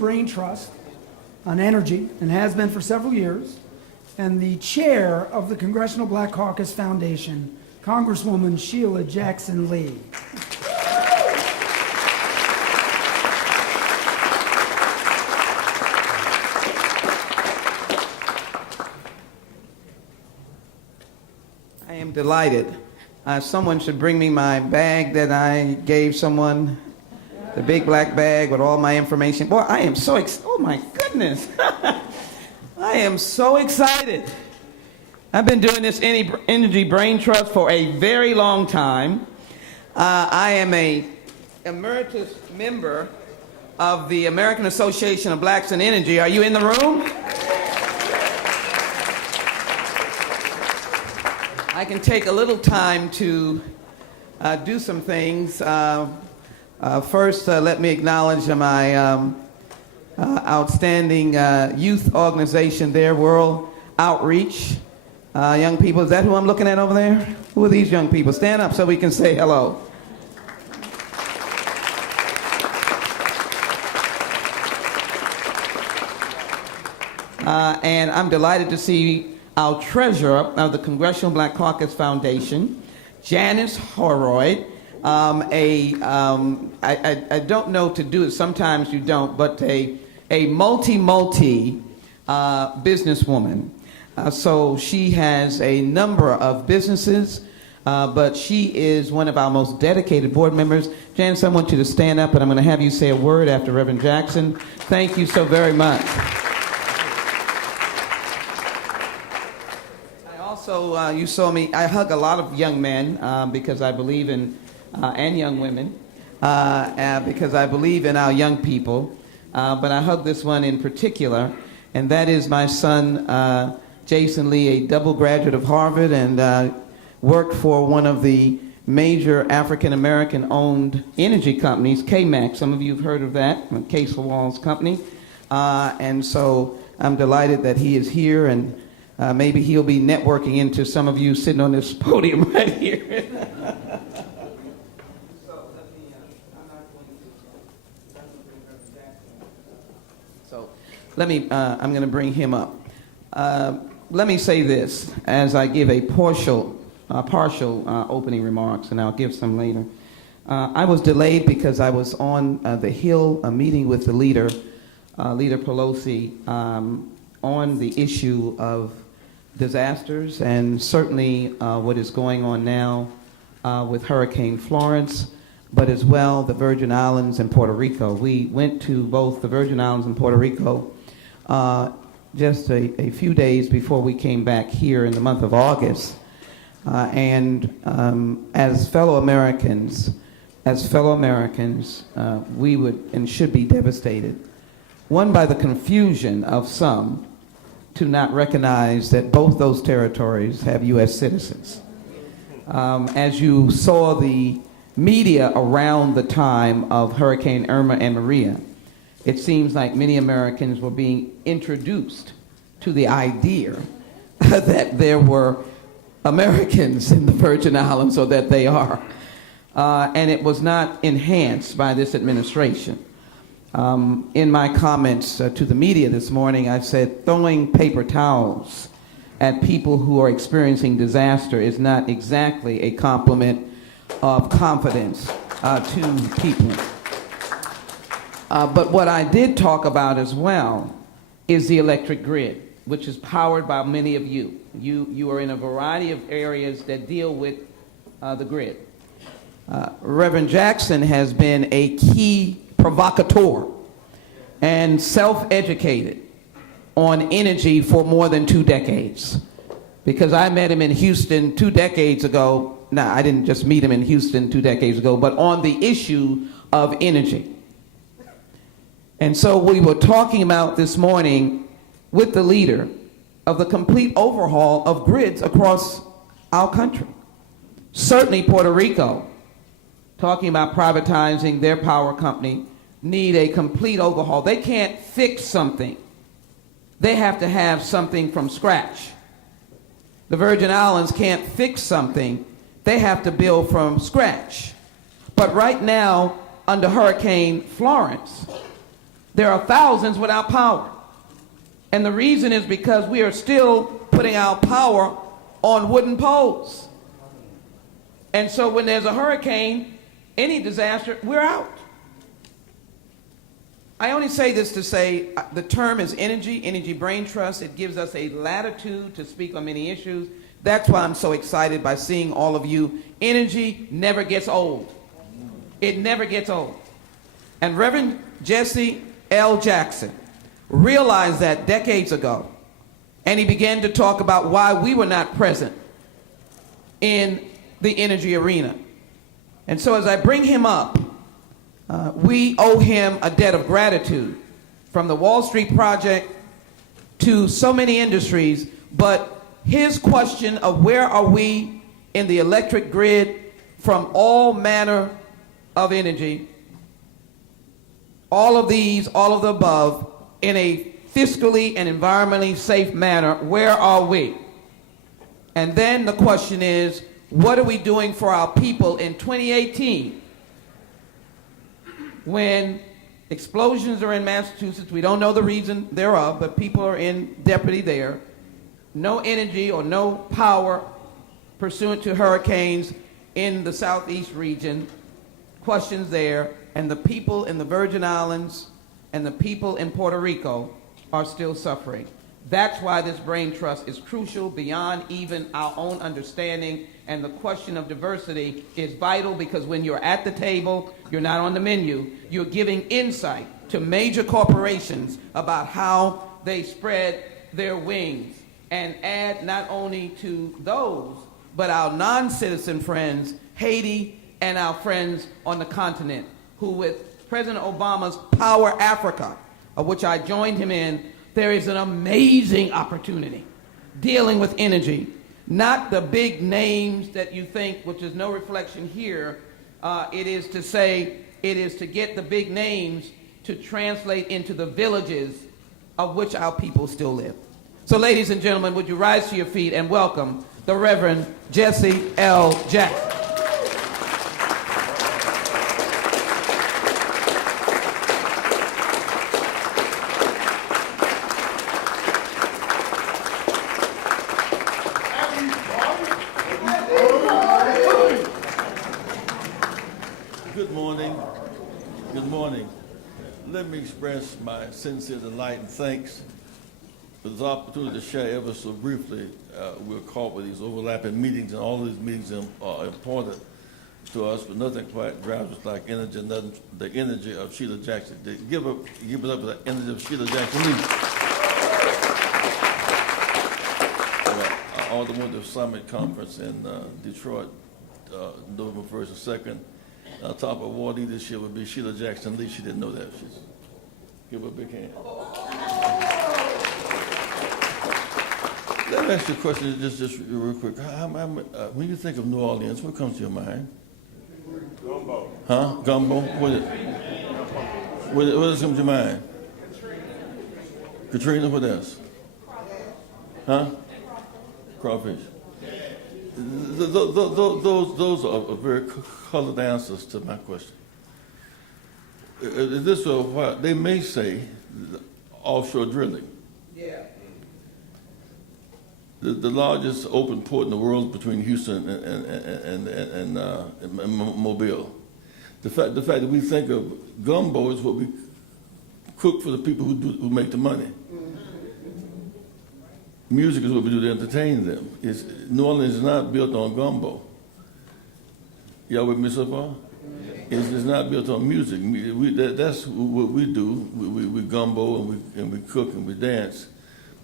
BRAINTRUST on energy and has been for several years, and the chair of the Congressional Black Caucus Foundation, Congresswoman Sheila Jackson Lee. I am delighted. Someone should bring me my bag that I gave someone, the big black bag with all my information. Boy, I am so oh my goodness. I am so excited. I've been doing this Energy Brain Trust for a very long time. I am a emeritus member of the American Association of Blacks in Energy. Are you in the room? I can take a little time to do some things. First, let me acknowledge my outstanding youth organization there, World Outreach. Young people, is that who I'm looking at over there? Who are these young people? Stand up so we can say hello. And I'm delighted to see our treasurer of the Congressional Black Caucus Foundation, Janice Horroyd. I don't know to do it, sometimes you don't, but a multi businesswoman. So she has a number of businesses, but she is one of our most dedicated board members. Janice, I want you to stand up, and I'm going to have you say a word after Reverend Jackson. Thank you so very much. Also, you saw me, I hug a lot of young men because I believe in, and young women, because I believe in our young people. But I hug this one in particular, and that is my son, Jason Lee, a double graduate of Harvard, and worked for one of the major African-American owned energy companies, KMAC. Some of you have heard of that, Case for Walls company. And so I'm delighted that he is here, and maybe he'll be networking into some of you sitting on this podium right here. I'm going to bring him up. Let me say this as I give a partial opening remarks, and I'll give some later. I was delayed because I was on the Hill, meeting with the leader, Leader Pelosi, on the issue of disasters, and certainly what is going on now with Hurricane Florence, but as well the Virgin Islands and Puerto Rico. We went to both the Virgin Islands and Puerto Rico just a few days before we came back here in the month of August. And as fellow Americans, we would and should be devastated. One, by the confusion of some to not recognize that both those territories have U.S. citizens. As you saw the media around the time of Hurricane Irma and Maria, it seems like many Americans were being introduced to the idea that there were Americans in the Virgin Islands, or that they are. And it was not enhanced by this administration. In my comments to the media this morning, I said throwing paper towels at people who are experiencing disaster is not exactly a compliment of confidence to people. But what I did talk about as well is the electric grid, which is powered by many of you. You are in a variety of areas that deal with the grid. Reverend Jackson has been a key provocateur and self-educated on energy for more than 2 decades. Because I met him in Houston 2 decades ago. No, I didn't just meet him in Houston 2 decades ago, but on the issue of energy. And so we were talking about this morning with the leader of the complete overhaul of grids across our country. Certainly Puerto Rico, talking about privatizing their power company, need a complete overhaul. They can't fix something. They have to have something from scratch. The Virgin Islands can't fix something. They have to build from scratch. But right now, under Hurricane Florence, there are thousands without power. And the reason is because we are still putting our power on wooden poles. And so when there's a hurricane, any disaster, we're out. I only say this to say the term is energy brain trust. It gives us a latitude to speak on many issues. That's why I'm so excited by seeing all of you. Energy never gets old. It never gets old. And Reverend Jesse L. Jackson realized that decades ago, and he began to talk about why we were not present in the energy arena. And so as I bring him up, we owe him a debt of gratitude, from the Wall Street Project to so many industries. But his question of where are we in the electric grid from all manner of energy, all of these, all of the above, in a fiscally and environmentally safe manner, where are we? And then the question is, what are we doing for our people in 2018 when explosions are in Massachusetts? We don't know the reason thereof, but people are in jeopardy there. No energy or no power pursuant to hurricanes in the southeast region. Questions there. And the people in the Virgin Islands and the people in Puerto Rico are still suffering. That's why this brain trust is crucial beyond even our own understanding. And the question of diversity is vital, because when you're at the table, you're not on the menu. You're giving insight to major corporations about how they spread their wings, and add not only to those, but our non-citizen friends, Haiti, and our friends on the continent, who with President Obama's Power Africa, of which I joined him in, there is an amazing opportunity dealing with energy. Not the big names that you think, which is no reflection here. It is to say, it is to get the big names to translate into the villages of which our people still live. So ladies and gentlemen, would you rise to your feet and welcome the Reverend Jesse L. Jackson. Good morning. Good morning. Let me express my sincere delight and thanks for this opportunity to share ever so briefly. We're caught with these overlapping meetings, and all of these meetings are important to us, but nothing quite drives us like energy, nothing, the energy of Sheila Jackson. Give it up for the energy of Sheila Jackson Lee. I also went to the Summit Conference in Detroit, November 1st and 2nd. Our top awardee this year would be Sheila Jackson Lee. She didn't know that. Give her a big hand. Let me ask you a question just real quick. When you think of New Orleans, what comes to your mind? Gumbo. Huh? Gumbo? What else comes to your mind? Katrina, what else? Huh? Crawfish. Those are very colored answers to my question. This is what they may say, offshore drilling. Yeah. The largest open port in the world between Houston and Mobile. The fact that we think of gumbo is what we cook for the people who make the money. Music is what we do to entertain them. New Orleans is not built on gumbo. Y'all with me so far? It's not built on music. That's what we do. We gumbo and we cook and we dance.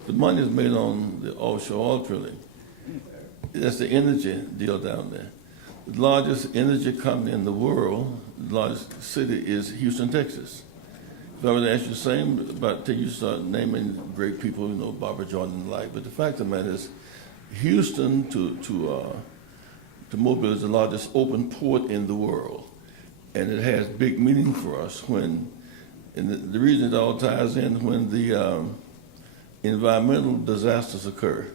The money is made on the offshore oil drilling. That's the energy deal down there. The largest energy company in the world, the largest city is Houston, Texas. If I were to ask you the same, until you start naming great people, Barbara Jordan and the like. But the fact of the matter is, Houston to Mobile is the largest open port in the world. And it has big meaning for us and the reason it all ties in when the environmental disasters occur,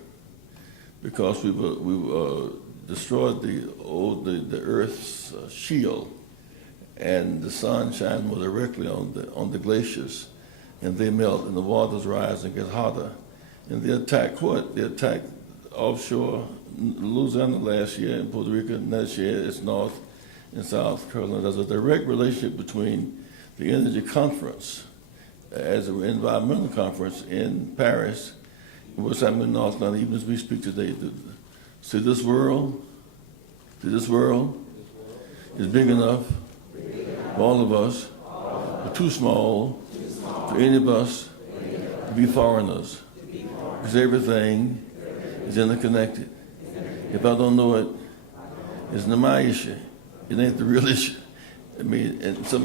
because we've destroyed the Earth's shield, and the sun shines more directly on the glaciers, and they melt, and the waters rise and get hotter. And they attack what? They attack offshore Louisiana last year, and Puerto Rico next year. It's North and South Carolina. There's a direct relationship between the Energy Conference as an environmental conference in Paris, and what's happening in North Carolina, even as we speak today. See, this world is big enough for all of us, but too small for any of us to be foreigners, because everything is interconnected. If I don't know it, it's not my issue. It ain't the real issue. I mean, and so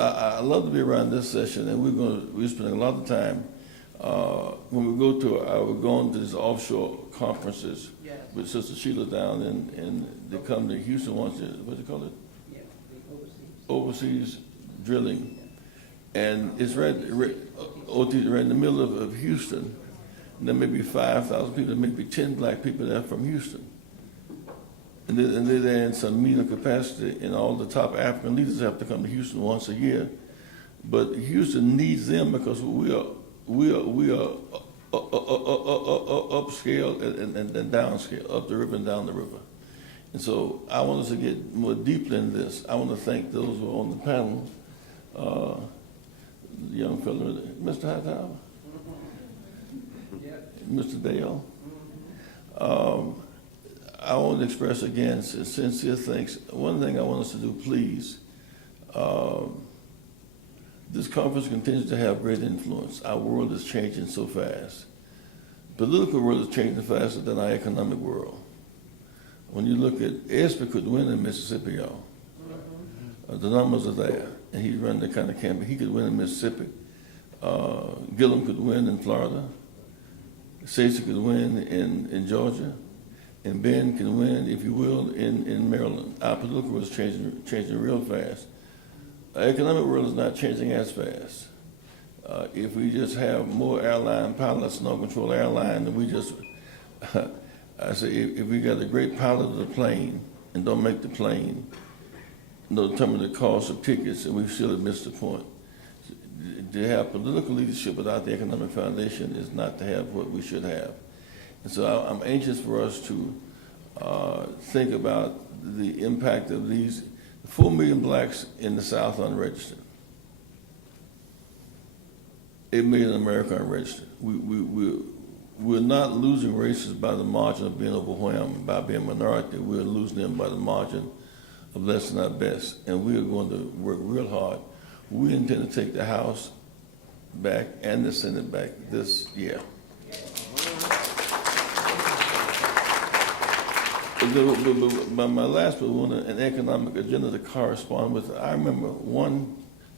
I love to be around this session, and we're spending a lot of time when we go to. We're going to these offshore conferences with Sister Sheila down, and they come to Houston once. What do you call it? Yeah, overseas drilling, and it's right in the middle of Houston. And there may be 5,000 people, there may be 10 black people there from Houston. And they're there in some meager capacity, and all the top African leaders have to come to Houston once a year. But Houston needs them because we are upscale and downscale, up the river and down the river. And so I want us to get more deeply in this. I want to thank those who are on the panel. The young fellow, Mr. Hightower, Mr. Dale. I want to express again sincere thanks. One thing I want us to do, please, this conference continues to have great influence. Our world is changing so fast. The political world is changing faster than our economic world. When you look at Esper could win in Mississippi, y'all. The numbers are there, and he's running the kind of campaign. He could win in Mississippi. Gillum could win in Florida. Stacey could win in Georgia. And Ben can win, if you will, in Maryland. Our political world is changing real fast. Our economic world is not changing as fast. If we just have more airline pilots and control airline, then we just, I say, if we got a great pilot of the plane and don't make the plane, determine the cost of tickets, and we still have missed the point. To have political leadership without the economic foundation is not to have what we should have. And so I'm anxious for us to think about the impact of these 4 million blacks in the South unregistered, 8 million in America unregistered. We're not losing races by the margin of being overwhelmed, by being a minority. We're losing them by the margin of less than our best. And we are going to work real hard. We intend to take the House back and the Senate back this year. But my last was one, an economic agenda to correspond with. I remember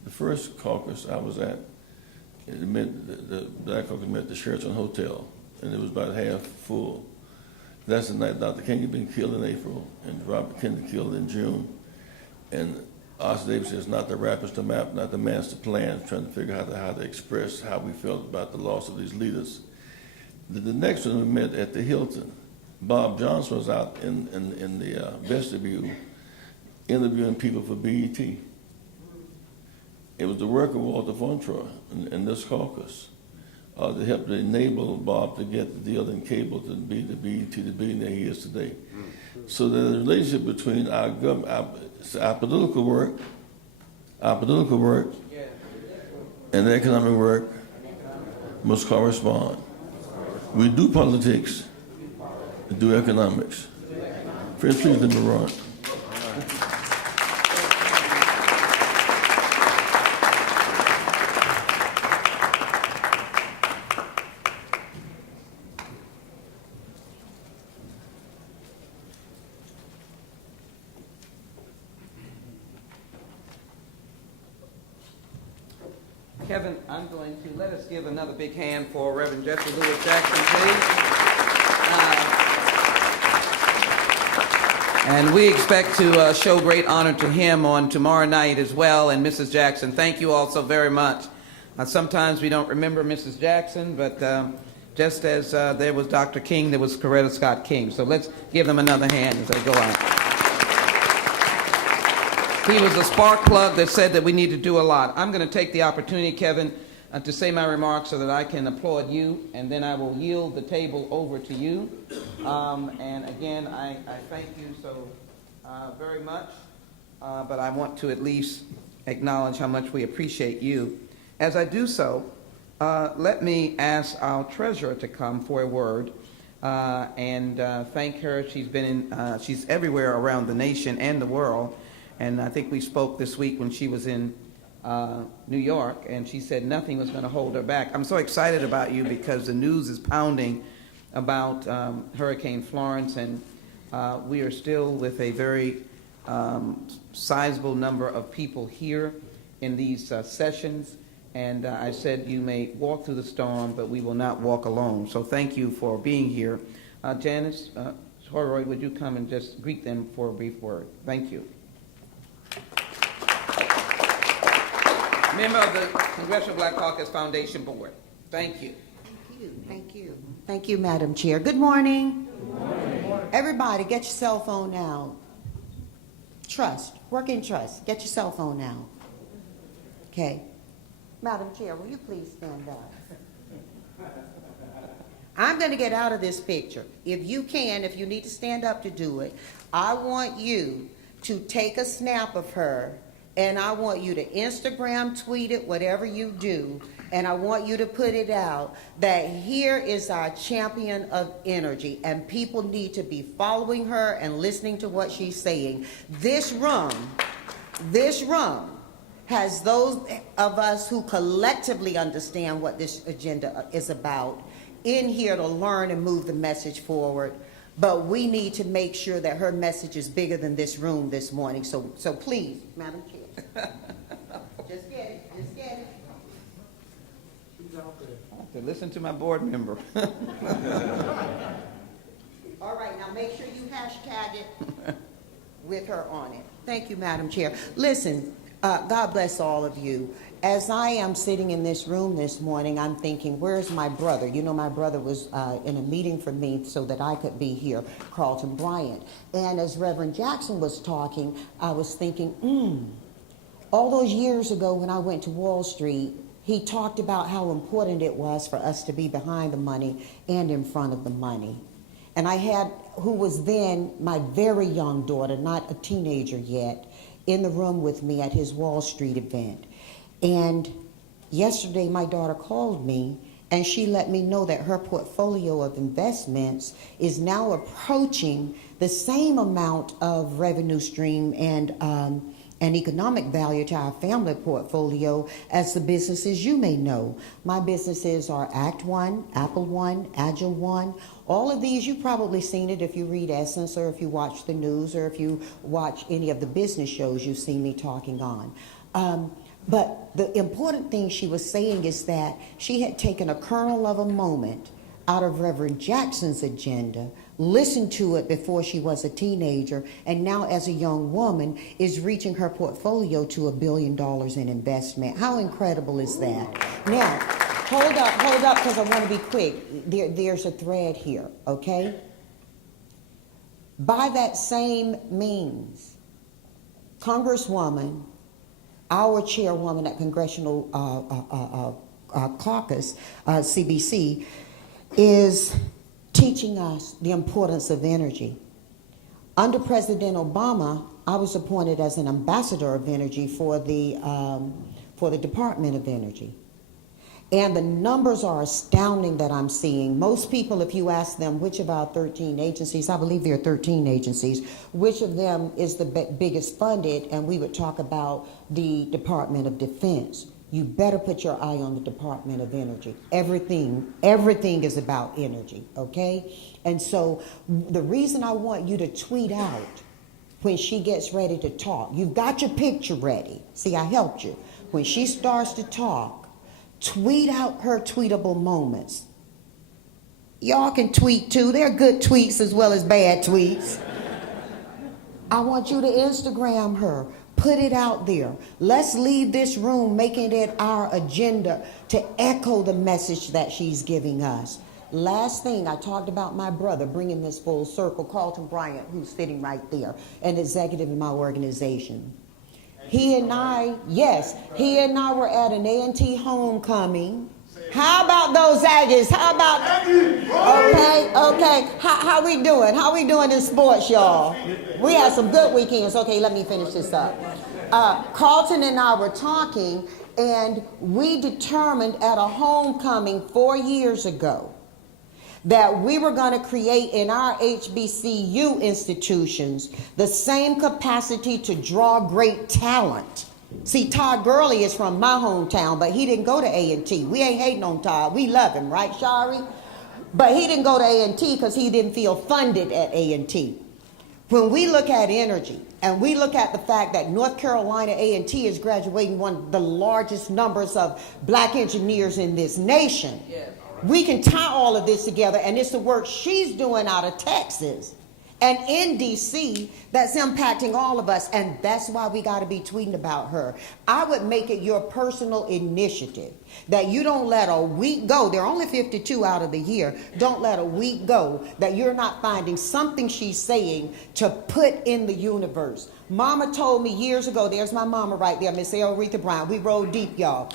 the first caucus I was at, the Black Caucus met at the Sheraton Hotel, and it was about half full. That's the night Dr. King had been killed in April, and Robert Kennedy killed in June. And Oscar Davis says, not the rappers to map, not the master plan, trying to figure out how to express how we felt about the loss of these leaders. The next one we met at the Hilton. Bob Johnson was out in the vestibule interviewing people for BET. It was the work of Walter Fontroy in this caucus that helped enable Bob to get the deal in cable to be the BET, the billionaire he is today. So the relationship between our government, our political work, and the economic work must correspond. We do politics, we do economics. Friends, please let me run. Kevin, I'm going to let us give another big hand for Reverend Jeffrey Lewis Jackson, please. And we expect to show great honor to him on tomorrow night as well. And Mrs. Jackson, thank you all so very much. Sometimes we don't remember Mrs. Jackson, but just as there was Dr. King, there was Coretta Scott King. So let's give them another hand as they go on. He was a spark plug that said that we need to do a lot. I'm going to take the opportunity, Kevin, to say my remarks so that I can applaud you, and then I will yield the table over to you. And again, I thank you so very much, but I want to at least acknowledge how much we appreciate you. As I do so, let me ask our treasurer to come for a word and thank her. She's everywhere around the nation and the world, and I think we spoke this week when she was in New York, and she said nothing was going to hold her back. I'm so excited about you because the news is pounding about Hurricane Florence, and we are still with a very sizable number of people here in these sessions. And I said, you may walk through the storm, but we will not walk alone. So thank you for being here. Janice Horroy, would you come and just greet them for a brief word? Thank you. Member of the Congressional Black Caucus Foundation Board. Thank you. Thank you. Thank you. Thank you, Madam Chair. Good morning. Good morning. Everybody, get your cell phone now. Trust. Work in trust. Get your cell phone now. Okay. Madam Chair, will you please stand up? I'm going to get out of this picture. If you can, if you need to stand up to do it, I want you to take a snap of her, and I want you to Instagram, tweet it, whatever you do, and I want you to put it out that here is our champion of energy, and people need to be following her and listening to what she's saying. This room has those of us who collectively understand what this agenda is about in here to learn and move the message forward. But we need to make sure that her message is bigger than this room this morning. So please, Madam Chair, just get it, just get it. I have to listen to my board member. All right, now make sure you hashtag it with her on it. Thank you, Madam Chair. Listen, God bless all of you. As I am sitting in this room this morning, I'm thinking, where's my brother? You know, my brother was in a meeting for me so that I could be here, Carlton Bryant. And as Reverend Jackson was talking, I was thinking, all those years ago when I went to Wall Street, he talked about how important it was for us to be behind the money and in front of the money. And I had, who was then my very young daughter, not a teenager yet, in the room with me at his Wall Street event. And yesterday my daughter called me and she let me know that her portfolio of investments is now approaching the same amount of revenue stream and economic value to our family portfolio as the businesses you may know. My businesses are Act One, Apple One, Agile One. All of these, you've probably seen it if you read Essence or if you watch the news or if you watch any of the business shows you've seen me talking on. But the important thing she was saying is that she had taken a kernel of a moment out of Reverend Jackson's agenda, listened to it before she was a teenager, and now as a young woman is reaching her portfolio to $1 billion in investment. How incredible is that? Now, hold up, because I want to be quick. There's a thread here, okay? By that same means, Congresswoman, our chairwoman at Congressional Caucus, CBC, is teaching us the importance of energy. Under President Obama, I was appointed as an ambassador of energy for the Department of Energy. And the numbers are astounding that I'm seeing. Most people, if you ask them which of our 13 agencies, I believe there are 13 agencies, which of them is the biggest funded, and we would talk about the Department of Defense. You better put your eye on the Department of Energy. Everything is about energy, okay? And so the reason I want you to tweet out when she gets ready to talk, you've got your picture ready. See, I helped you. When she starts to talk, tweet out her tweetable moments. Y'all can tweet too. There are good tweets as well as bad tweets. I want you to Instagram her. Put it out there. Let's leave this room making it our agenda to echo the message that she's giving us. Last thing, I talked about my brother, bringing this full circle, Carlton Bryant, who's sitting right there, an executive in my organization. He and I were at an A&T homecoming. How about those Aggies? How about, okay. How we doing? How we doing in sports, y'all? We had some good weekends. Okay, let me finish this up. Carlton and I were talking, and we determined at a homecoming 4 years ago that we were going to create in our HBCU institutions the same capacity to draw great talent. See, Todd Gurley is from my hometown, but he didn't go to A&T. We ain't hating on Todd. We love him, right, Shari? But he didn't go to A&T because he didn't feel funded at A&T. When we look at energy, and we look at the fact that North Carolina A&T is graduating one of the largest numbers of black engineers in this nation, we can tie all of this together, and it's the work she's doing out of Texas and in D.C. that's impacting all of us, and that's why we got to be tweeting about her. I would make it your personal initiative that you don't let a week go. There are only 52 out of the year. Don't let a week go that you're not finding something she's saying to put in the universe. Mama told me years ago, there's my mama right there, Miss Aretha Brown. We rolled deep, y'all.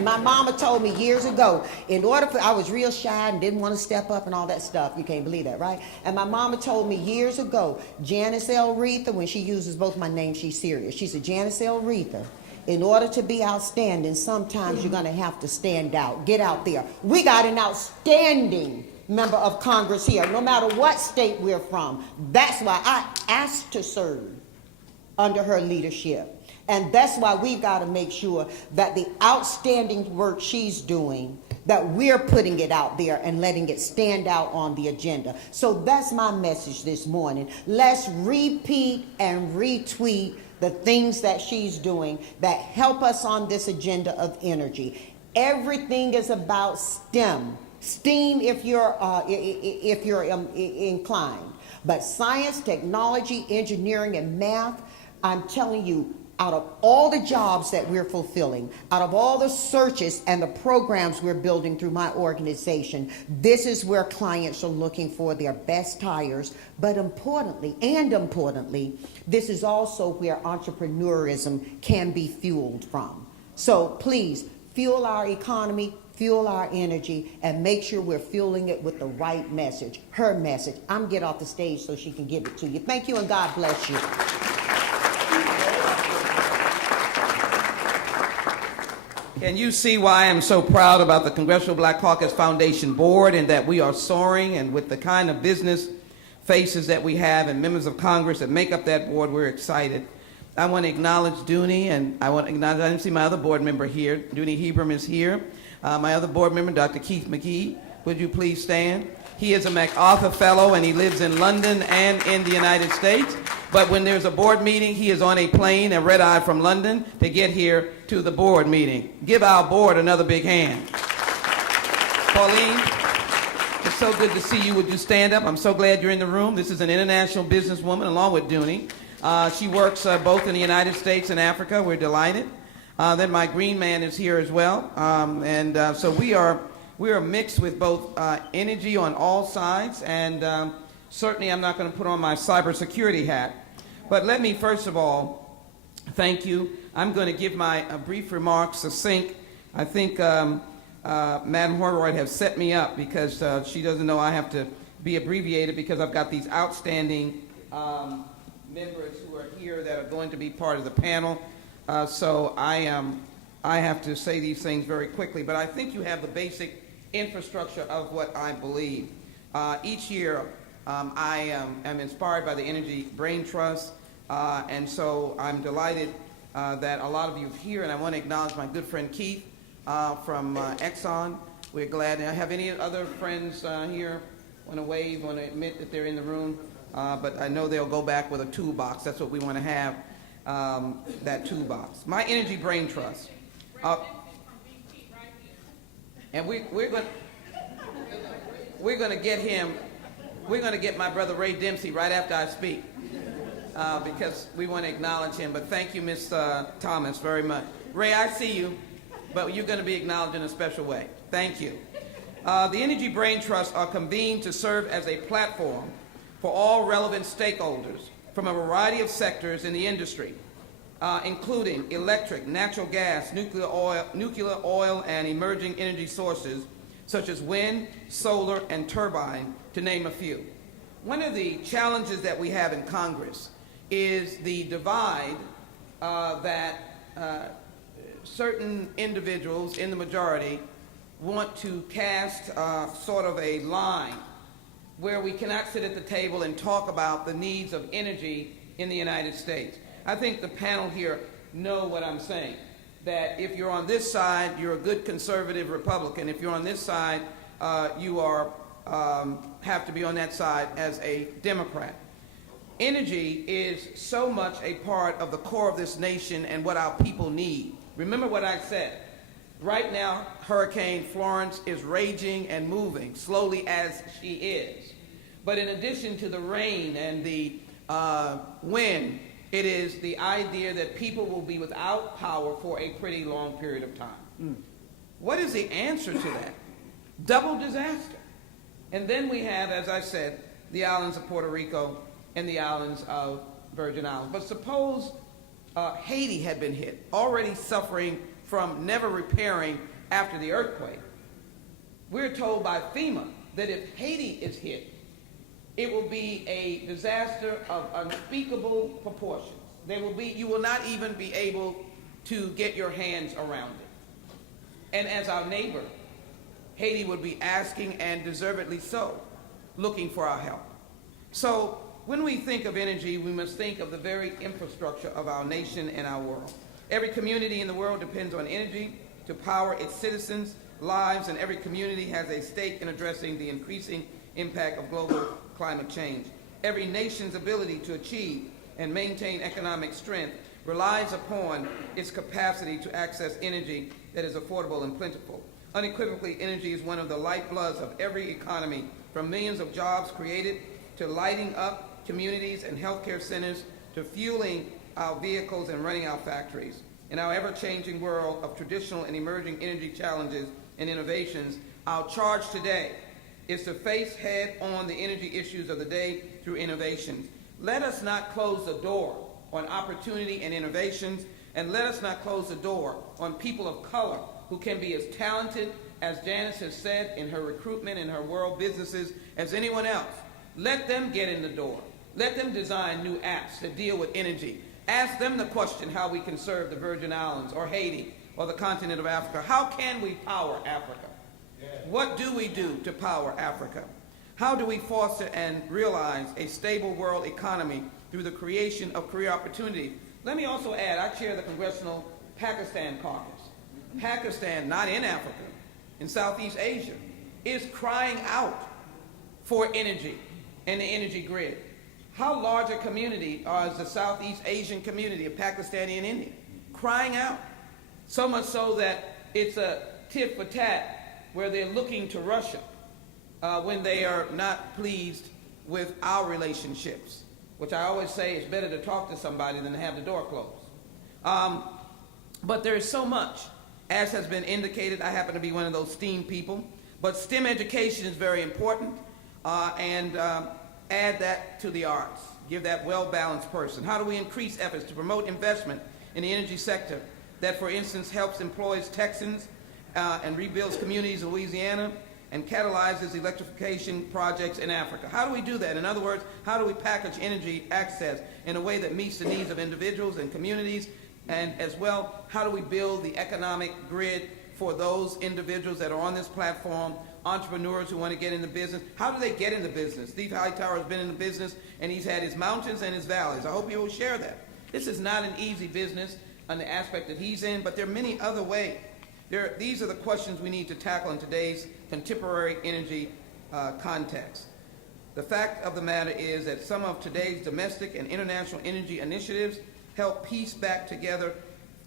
My mama told me years ago, I was real shy and didn't want to step up and all that stuff. You can't believe that, right? And my mama told me years ago, Janice L. Retha, when she uses both my names, she's serious. She said, Janice L. Retha, in order to be outstanding, sometimes you're going to have to stand out. Get out there. We got an outstanding member of Congress here, no matter what state we're from. That's why I asked to serve under her leadership. And that's why we've got to make sure that the outstanding work she's doing, that we're putting it out there and letting it stand out on the agenda. So that's my message this morning. Let's repeat and retweet the things that she's doing that help us on this agenda of energy. Everything is about STEM. STEAM if you're inclined. But science, technology, engineering, and math, I'm telling you, out of all the jobs that we're fulfilling, out of all the searches and the programs we're building through my organization, this is where clients are looking for their best hires. But importantly, this is also where entrepreneurism can be fueled from. So please, fuel our economy, fuel our energy, and make sure we're fueling it with the right message, her message. I'm going to get off the stage so she can give it to you. Thank you, and God bless you. Can you see why I'm so proud about the Congressional Black Caucus Foundation Board, and that we are soaring, and with the kind of business faces that we have and members of Congress that make up that board, we're excited. I want to acknowledge Dooney, and I didn't see my other board member here. Dooney Hebram is here. My other board member, Dr. Keith McGee, would you please stand? He is a MacArthur Fellow, and he lives in London and in the United States. But when there's a board meeting, he is on a plane, a red eye from London, to get here to the board meeting. Give our board another big hand. Pauline, it's so good to see you. Would you stand up? I'm so glad you're in the room. This is an international businesswoman along with Dooney. She works both in the United States and Africa. We're delighted. Then my green man is here as well. So we are mixed with both energy on all sides, and certainly I'm not going to put on my cybersecurity hat. But let me first of all thank you. I'm going to give my brief remarks succinct. I think Madam Horroyd has set me up because she doesn't know I have to be abbreviated because I've got these outstanding members who are here that are going to be part of the panel. So I have to say these things very quickly, but I think you have the basic infrastructure of what I believe. Each year, I am inspired by the Energy Brain Trust, and so I'm delighted that a lot of you are here, and I want to acknowledge my good friend Keith from Exxon. We're glad to have any other friends here want to wave, want to admit that they're in the room, but I know they'll go back with a toolbox. That's what we want to have, that toolbox. My Energy Brain Trust. And we're going to get him. We're going to get my brother Ray Dempsey right after I speak, because we want to acknowledge him. But thank you, Ms. Thomas, very much. Ray, I see you, but you're going to be acknowledged in a special way. Thank you. The Energy Brain Trusts are convened to serve as a platform for all relevant stakeholders from a variety of sectors in the industry including electric, natural gas, nuclear oil, and emerging energy sources such as wind, solar, and turbine, to name a few. One of the challenges that we have in Congress is the divide that certain individuals in the majority want to cast sort of a line where we cannot sit at the table and talk about the needs of energy in the United States. I think the panel here know what I'm saying, that if you're on this side, you're a good conservative Republican. If you're on this side, you have to be on that side as a Democrat. Energy is so much a part of the core of this nation and what our people need. Remember what I said. Right now, Hurricane Florence is raging and moving, slowly as she is. But in addition to the rain and the wind, it is the idea that people will be without power for a pretty long period of time. What is the answer to that? Double disaster. And then we have, as I said, the islands of Puerto Rico and the islands of Virgin Islands. But suppose Haiti had been hit, already suffering from never repairing after the earthquake. We're told by FEMA that if Haiti is hit, it will be a disaster of unspeakable proportions. You will not even be able to get your hands around it. And as our neighbor, Haiti would be asking, and deservedly so, looking for our help. So when we think of energy, we must think of the very infrastructure of our nation and our world. Every community in the world depends on energy to power its citizens' lives, and every community has a stake in addressing the increasing impact of global climate change. Every nation's ability to achieve and maintain economic strength relies upon its capacity to access energy that is affordable and plentiful. Unequivocally, energy is one of the lifebloods of every economy, from millions of jobs created to lighting up communities and healthcare centers to fueling our vehicles and running our factories. In our ever-changing world of traditional and emerging energy challenges and innovations, our charge today is to face head-on the energy issues of the day through innovations. Let us not close the door on opportunity and innovations, and let us not close the door on people of color who can be as talented, as Janice has said in her recruitment and her world businesses, as anyone else. Let them get in the door. Let them design new apps that deal with energy. Ask them the question how we can serve the Virgin Islands or Haiti or the continent of Africa. How can we power Africa? What do we do to power Africa? How do we foster and realize a stable world economy through the creation of career opportunities? Let me also add, I chair the Congressional Pakistan Caucus. Pakistan, not in Africa, in Southeast Asia, is crying out for energy and the energy grid. How large a community is the Southeast Asian community of Pakistani and Indian? Crying out. So much so that it's a tit for tat where they're looking to Russia when they are not pleased with our relationships, which I always say is better to talk to somebody than to have the door closed. But there is so much. As has been indicated, I happen to be one of those STEAM people, but STEM education is very important, and add that to the arts. Give that well-balanced person. How do we increase efforts to promote investment in the energy sector that, for instance, helps employs Texans and rebuilds communities in Louisiana and catalyzes electrification projects in Africa? How do we do that? In other words, how do we package energy access in a way that meets the needs of individuals and communities? And as well, how do we build the economic grid for those individuals that are on this platform, entrepreneurs who want to get into business? How do they get into business? Steve Hightower has been in the business, and he's had his mountains and his valleys. I hope he will share that. This is not an easy business on the aspect that he's in, but there are many other ways. These are the questions we need to tackle in today's contemporary energy context. The fact of the matter is that some of today's domestic and international energy initiatives help piece back together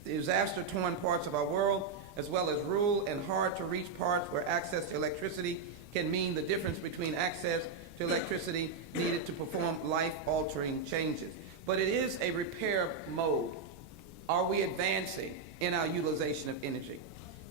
the disaster-torn parts of our world, as well as rural and hard-to-reach parts where access to electricity can mean the difference between access to electricity needed to perform life-altering changes. But it is a repair mode. Are we advancing in our utilization of energy?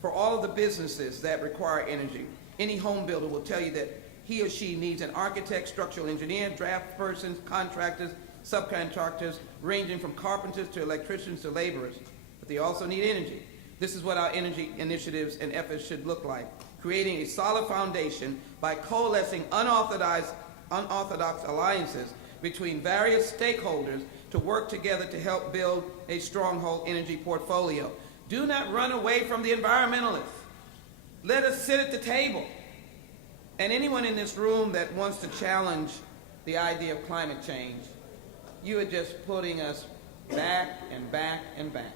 For all of the businesses that require energy, any home builder will tell you that he or she needs an architect, structural engineer, draft persons, contractors, subcontractors, ranging from carpenters to electricians to laborers. But they also need energy. This is what our energy initiatives and efforts should look like, creating a solid foundation by coalescing unorthodox alliances between various stakeholders to work together to help build a stronghold energy portfolio. Do not run away from the environmentalists. Let us sit at the table. And anyone in this room that wants to challenge the idea of climate change, you are just putting us back and back and back.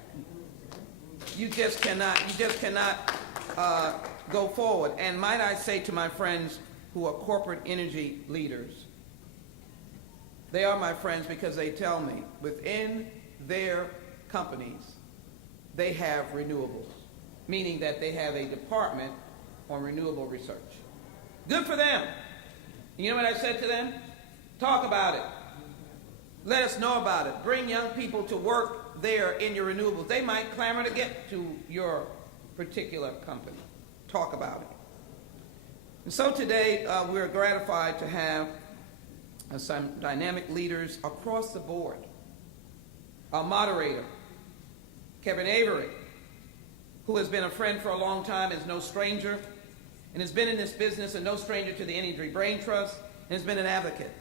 You just cannot go forward. And might I say to my friends who are corporate energy leaders, they are my friends because they tell me within their companies they have renewables, meaning that they have a department on renewable research. Good for them. You know what I said to them? Talk about it. Let us know about it. Bring young people to work there in your renewables. They might clamor to get to your particular company. Talk about it. And so today we're gratified to have some dynamic leaders across the board. Our moderator, Kevin Avery, who has been a friend for a long time, is no stranger, and has been in this business and no stranger to the energy BRAINTRUST, and has been an advocate.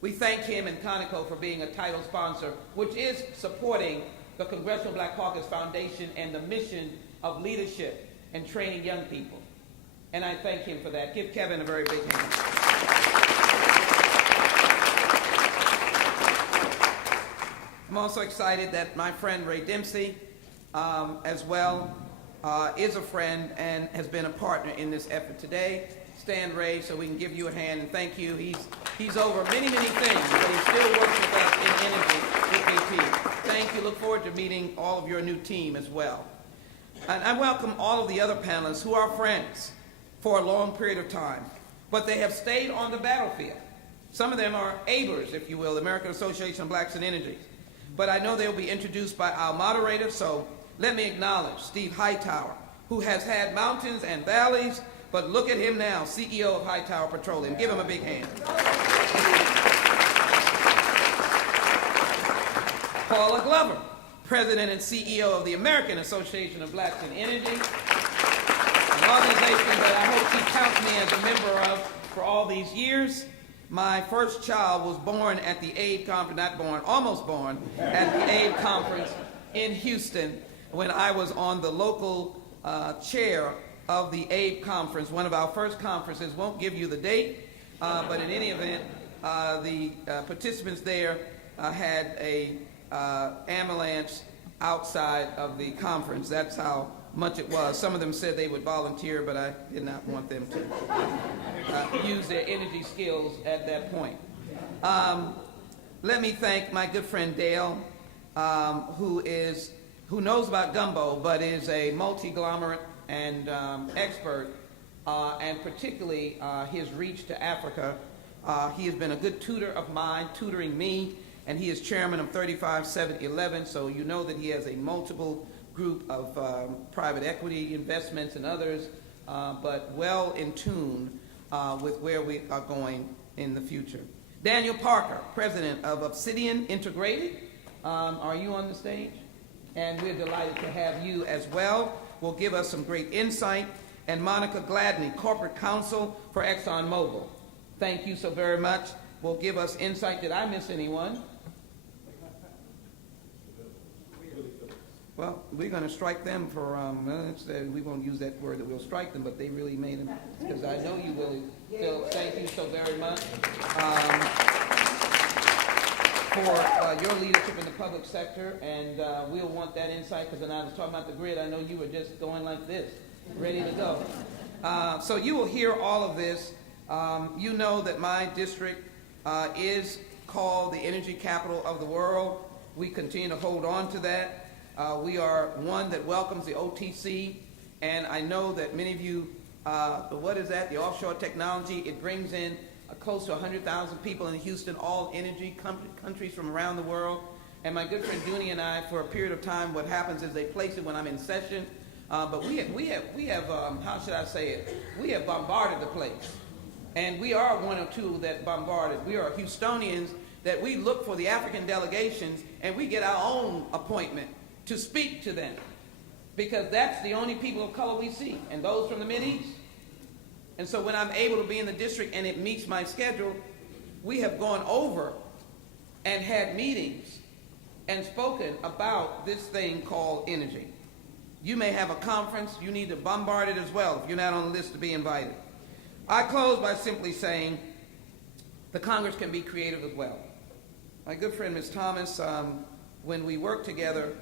We thank him and Conoco for being a title sponsor, which is supporting the Congressional Black Caucus Foundation and the mission of leadership and training young people. And I thank him for that. Give Kevin a very big hand. I'm also excited that my friend Ray Dempsey, as well, is a friend and has been a partner in this effort today. Stand, Ray, so we can give you a hand and thank you. He's over many, many things, but he still works with us in energy with BP. Thank you. Look forward to meeting all of your new team as well. And I welcome all of the other panelists who are friends for a long period of time, but they have stayed on the battlefield. Some of them are ABERs, if you will, the American Association of Blacks in Energy. But I know they'll be introduced by our moderator, so let me acknowledge Steve Hightower, who has had mountains and valleys, but look at him now, CEO of Hightower Petroleum. Give him a big hand. Paula Glover, President and CEO of the American Association of Blacks in Energy, an organization that I hope she counts me as a member of for all these years. My first child was born at the AID conference, not born, almost born, at the AID conference in Houston when I was on the local chair of the AID conference. One of our first conferences, won't give you the date, but in any event, the participants there had a ambulance outside of the conference. That's how much it was. Some of them said they would volunteer, but I did not want them to use their energy skills at that point. Let me thank my good friend Dale, who knows about gumbo, but is a multi-glomerate and expert, and particularly his reach to Africa. He has been a good tutor of mine, tutoring me, and he is chairman of 35-7-11, so you know that he has a multiple group of private equity investments and others, but well in tune with where we are going in the future. Daniel Parker, president of Obsidian Integrated. Are you on the stage? And we're delighted to have you as well. Will give us some great insight. And Monica Gladney, corporate counsel for ExxonMobil. Thank you so very much. Will give us insight. Did I miss anyone? Well, we're going to strike them for, we won't use that word that we'll strike them, but they really made them, because I know you will. Phil, thank you so very much for your leadership in the public sector, and we'll want that insight, because when I was talking about the grid, I know you were just going like this, ready to go. So you will hear all of this. You know that my district is called the energy capital of the world. We continue to hold on to that. We are one that welcomes the OTC, and I know that many of you, what is that? The offshore technology, it brings in close to 100,000 people in Houston, all energy countries from around the world. And my good friend Dooney and I, for a period of time, what happens is they place it when I'm in session, but we have how should I say it? We have bombarded the place, and we are one or two that bombarded. We are Houstonians that we look for the African delegations and we get our own appointment to speak to them, because that's the only people of color we see, and those from the Mideast. And so when I'm able to be in the district and it meets my schedule, we have gone over and had meetings and spoken about this thing called energy. You may have a conference, you need to bombard it as well if you're not on the list to be invited. I close by simply saying the Congress can be creative as well. My good friend Ms. Thomas, when we worked together,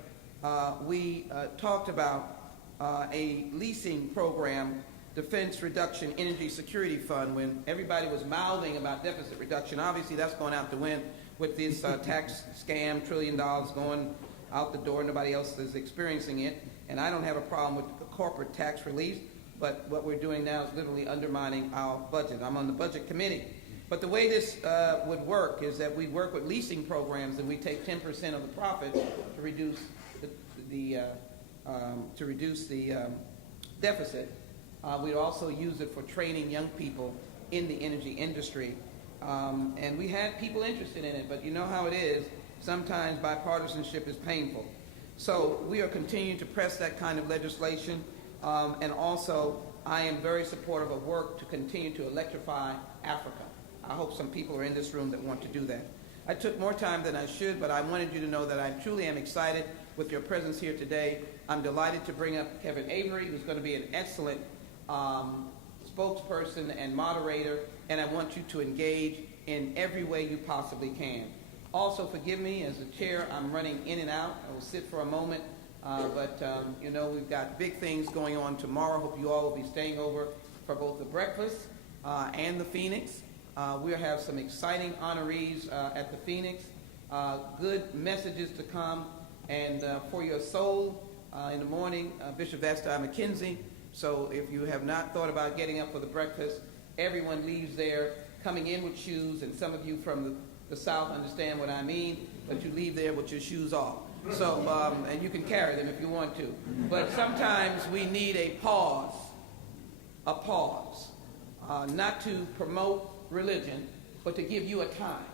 we talked about a leasing program, Defense Reduction Energy Security Fund, when everybody was mouthing about deficit reduction. Obviously that's going out the wind with this tax scam, $1 trillion going out the door. Nobody else is experiencing it. And I don't have a problem with the corporate tax relief, but what we're doing now is literally undermining our budget. I'm on the budget committee. But the way this would work is that we work with leasing programs, and we take 10% of the profit to reduce the deficit. We'd also use it for training young people in the energy industry. And we had people interested in it, but you know how it is. Sometimes bipartisanship is painful. So we are continuing to press that kind of legislation. And also, I am very supportive of work to continue to electrify Africa. I hope some people are in this room that want to do that. I took more time than I should, but I wanted you to know that I truly am excited with your presence here today. I'm delighted to bring up Kevin Avery, who's going to be an excellent spokesperson and moderator, and I want you to engage in every way you possibly can. Also, forgive me, as the chair, I'm running in and out. I will sit for a moment, but you know, we've got big things going on tomorrow. Hope you all will be staying over for both the breakfast and the Phoenix. We'll have some exciting honorees at the Phoenix, good messages to come, and for your soul in the morning, Bishop Vasti McKenzie. So if you have not thought about getting up for the breakfast, everyone leaves there coming in with shoes, and some of you from the South understand what I mean, but you leave there with your shoes off. So, and you can carry them if you want to. But sometimes we need a pause, not to promote religion, but to give you a time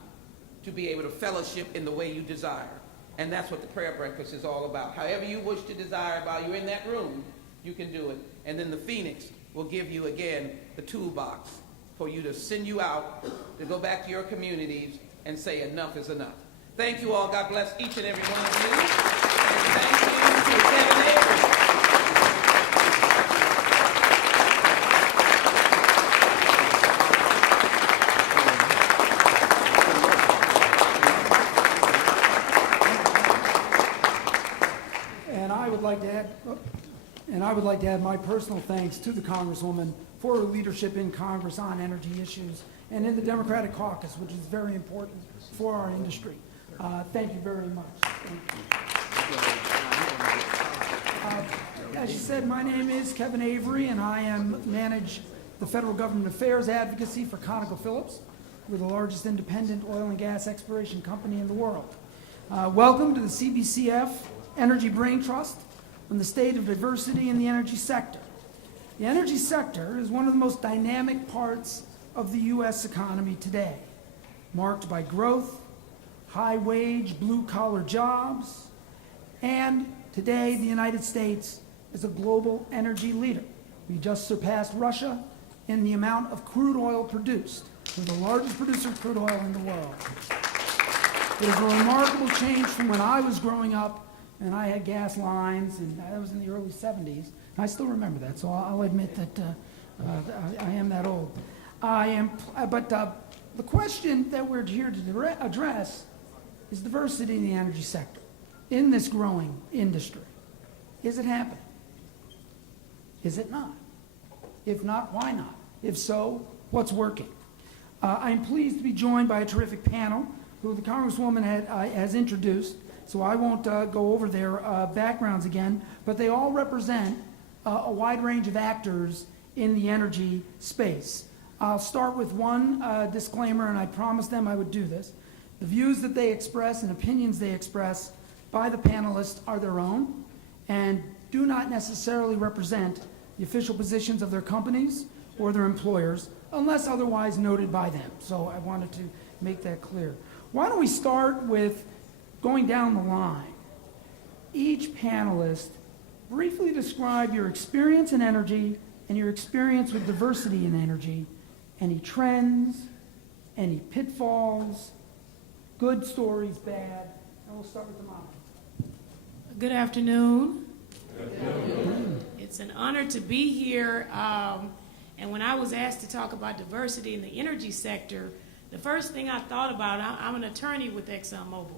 to be able to fellowship in the way you desire. And that's what the prayer breakfast is all about. However you wish to desire while you're in that room, you can do it. And then the Phoenix will give you, again, the toolbox for you to send you out to go back to your communities and say enough is enough. Thank you all. God bless each and every one of you. And thank you to Kevin Avery. And I would like to add my personal thanks to the Congresswoman for her leadership in Congress on energy issues and in the Democratic caucus, which is very important for our industry. Thank you very much. As you said, my name is Kevin Avery, and I manage the Federal Government Affairs Advocacy for ConocoPhillips. We're the largest independent oil and gas exploration company in the world. Welcome to the CBCF Energy Brain Trust on the state of diversity in the energy sector. The energy sector is one of the most dynamic parts of the U.S. economy today, marked by growth, high-wage, blue-collar jobs, and today the United States is a global energy leader. We just surpassed Russia in the amount of crude oil produced. We're the largest producer of crude oil in the world. It is a remarkable change from when I was growing up and I had gas lines, and that was in the early 70s. I still remember that, so I'll admit that I am that old. But the question that we're here to address is diversity in the energy sector, in this growing industry. Is it happening? Is it not? If not, why not? If so, what's working? I'm pleased to be joined by a terrific panel who the Congresswoman has introduced, so I won't go over their backgrounds again, but they all represent a wide range of actors in the energy space. I'll start with one disclaimer, and I promised them I would do this. The views that they express and opinions they express by the panelists are their own and do not necessarily represent the official positions of their companies or their employers, unless otherwise noted by them. So I wanted to make that clear. Why don't we start with going down the line? Each panelist briefly describe your experience in energy and your experience with diversity in energy, any trends, any pitfalls, good stories, bad, and we'll start with the mom. Good afternoon. It's an honor to be here. And when I was asked to talk about diversity in the energy sector, the first thing I thought about, I'm an attorney with ExxonMobil.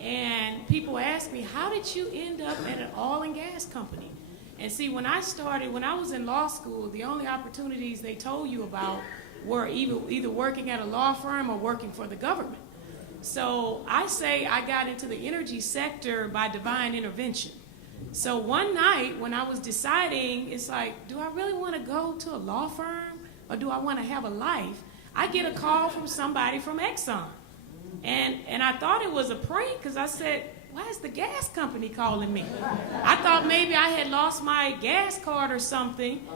And people ask me, how did you end up at an oil and gas company? And see, when I was in law school, the only opportunities they told you about were either working at a law firm or working for the government. So I say I got into the energy sector by divine intervention. So one night when I was deciding, it's like, do I really want to go to a law firm or do I want to have a life? I get a call from somebody from Exxon. And I thought it was a prank because I said, why is the gas company calling me? I thought maybe I had lost my gas card or something.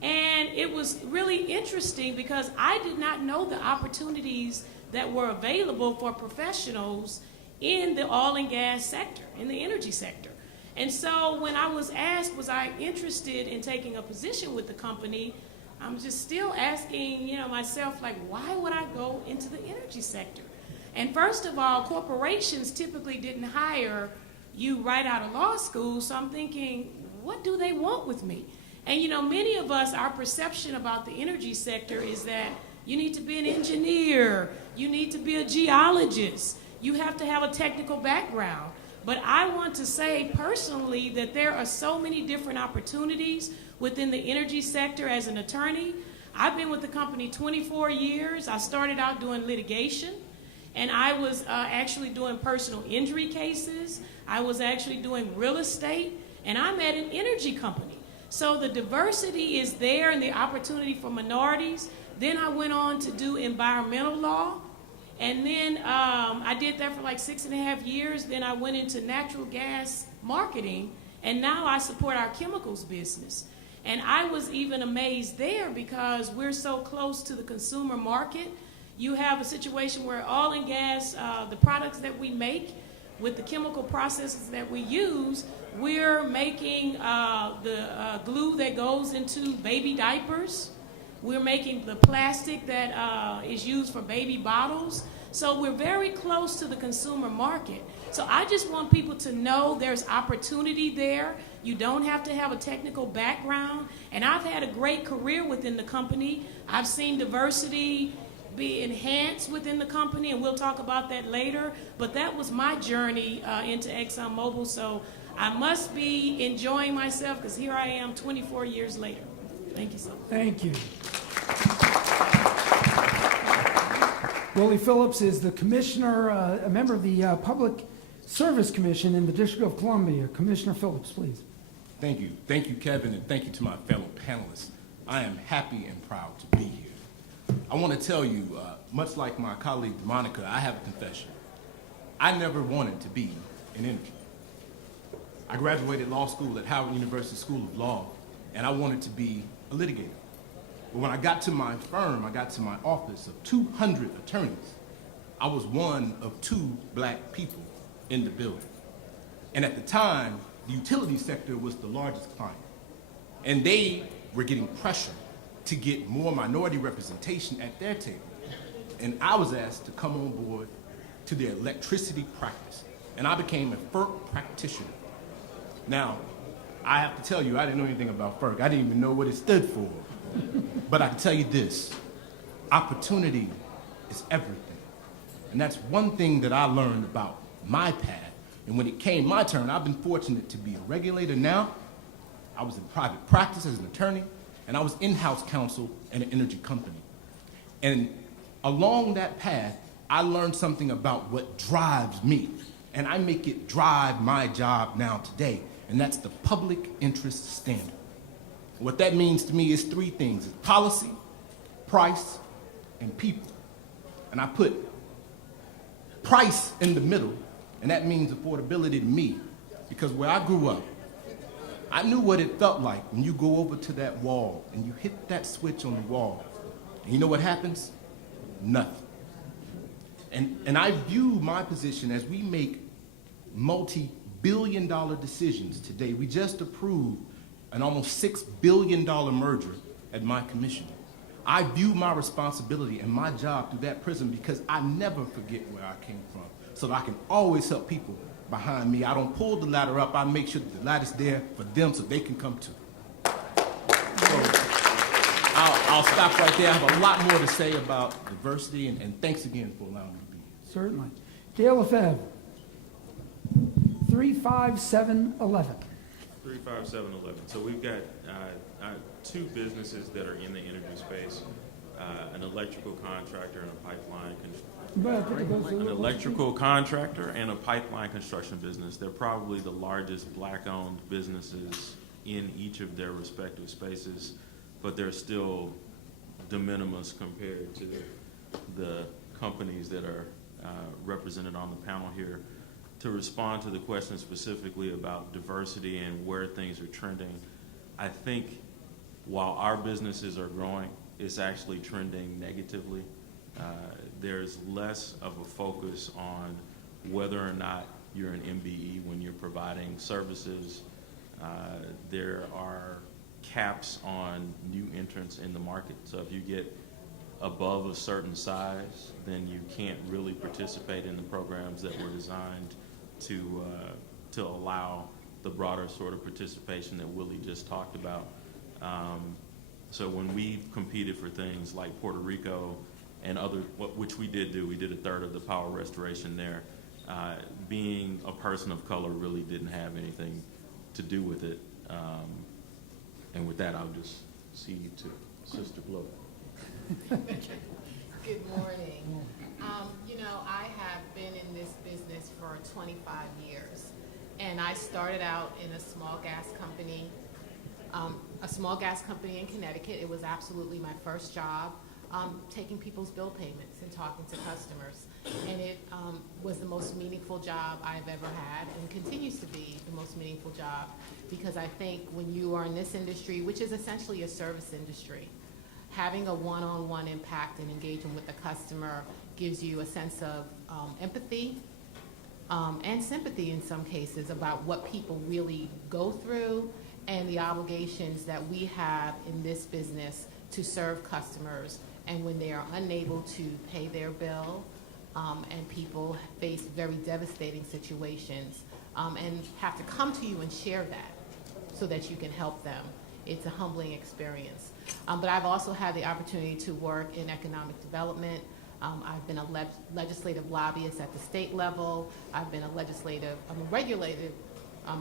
And it was really interesting because I did not know the opportunities that were available for professionals in the oil and gas sector, in the energy sector. And so when I was asked, was I interested in taking a position with the company, I'm just still asking, myself, like, why would I go into the energy sector? And first of all, corporations typically didn't hire you right out of law school, so I'm thinking, what do they want with me? And many of us, our perception about the energy sector is that you need to be an engineer, you need to be a geologist, you have to have a technical background. But I want to say personally that there are so many different opportunities within the energy sector as an attorney. I've been with the company 24 years. I started out doing litigation, and I was actually doing personal injury cases. I was actually doing real estate, and I'm at an energy company. So the diversity is there and the opportunity for minorities. Then I went on to do environmental law. And then I did that for like 6.5 years. Then I went into natural gas marketing. And now I support our chemicals business. And I was even amazed there because we're so close to the consumer market. You have a situation where oil and gas, the products that we make with the chemical processes that we use, we're making the glue that goes into baby diapers. We're making the plastic that is used for baby bottles. So we're very close to the consumer market. So I just want people to know there's opportunity there. You don't have to have a technical background. And I've had a great career within the company. I've seen diversity be enhanced within the company, and we'll talk about that later. But that was my journey into ExxonMobil. So I must be enjoying myself because here I am 24 years later. Thank you so much. Thank you. Willie Phillips is the commissioner, a member of the Public Service Commission in the District of Columbia. Commissioner Phillips, please. Thank you. Thank you, Kevin, and thank you to my fellow panelists. I am happy and proud to be here. I want to tell you, much like my colleague Monica, I have a confession. I never wanted to be in energy. I graduated law school at Howard University School of Law, and I wanted to be a litigator. But when I got to my firm, I got to my office of 200 attorneys. I was one of 2 black people in the building. And at the time, the utility sector was the largest client. And they were getting pressure to get more minority representation at their table. And I was asked to come on board to their electricity practice. And I became a FERC practitioner. Now, I have to tell you, I didn't know anything about FERC. I didn't even know what it stood for. But I can tell you this, opportunity is everything. And that's one thing that I learned about my path. And when it came my turn, I've been fortunate to be a regulator now. I was in private practice as an attorney, and I was in-house counsel at an energy company. And along that path, I learned something about what drives me. And I make it drive my job now today, and that's the public interest standard. What that means to me is 3 things. It's policy, price, and people. And I put price in the middle, and that means affordability to me. Because where I grew up, I knew what it felt like when you go over to that wall and you hit that switch on the wall. And you know what happens? Nothing. And I view my position as we make multi-billion-dollar decisions today. We just approved an almost $6 billion merger at my commission. I view my responsibility and my job through that prism because I never forget where I came from, so that I can always help people behind me. I don't pull the ladder up. I make sure that the ladder's there for them so they can come too. So I'll stop right there. I have a lot more to say about diversity, and thanks again for allowing me to be here. Certainly. Gail Lefebvre, 35711. 35711. So we've got two businesses that are in the energy space, an electrical contractor and a pipeline an electrical contractor and a pipeline construction business. They're probably the largest black-owned businesses in each of their respective spaces, but they're still de minimis compared to the companies that are represented on the panel here. To respond to the question specifically about diversity and where things are trending, I think while our businesses are growing, it's actually trending negatively. There's less of a focus on whether or not you're an MBE when you're providing services. There are caps on new entrants in the market. So if you get above a certain size, then you can't really participate in the programs that were designed to allow the broader sort of participation that Willie just talked about. So when we competed for things like Puerto Rico and other, which we did do, we did a third of the power restoration there. Being a person of color really didn't have anything to do with it. And with that, I'll just cede to Sister Glow. Good morning. You know, I have been in this business for 25 years, and I started out in a small gas company in Connecticut. It was absolutely my first job, taking people's bill payments and talking to customers. And it was the most meaningful job I've ever had and continues to be the most meaningful job, because I think when you are in this industry, which is essentially a service industry, having a one-on-one impact and engagement with the customer gives you a sense of empathy and sympathy in some cases about what people really go through and the obligations that we have in this business to serve customers, and when they are unable to pay their bill and people face very devastating situations and have to come to you and share that so that you can help them. It's a humbling experience. But I've also had the opportunity to work in economic development. I've been a legislative lobbyist at the state level. I'm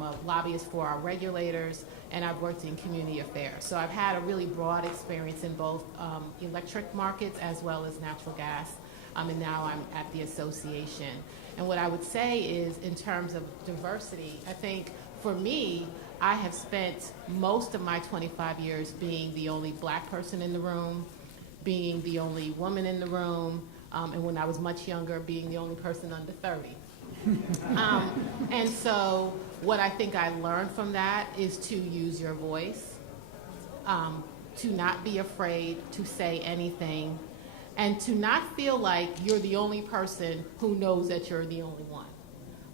a lobbyist for our regulators, and I've worked in community affairs. So I've had a really broad experience in both electric markets as well as natural gas, and now I'm at the association. And what I would say is, in terms of diversity, I think for me, I have spent most of my 25 years being the only black person in the room, being the only woman in the room, and when I was much younger, being the only person under 30. And so what I think I learned from that is to use your voice, to not be afraid to say anything, and to not feel like you're the only person who knows that you're the only one.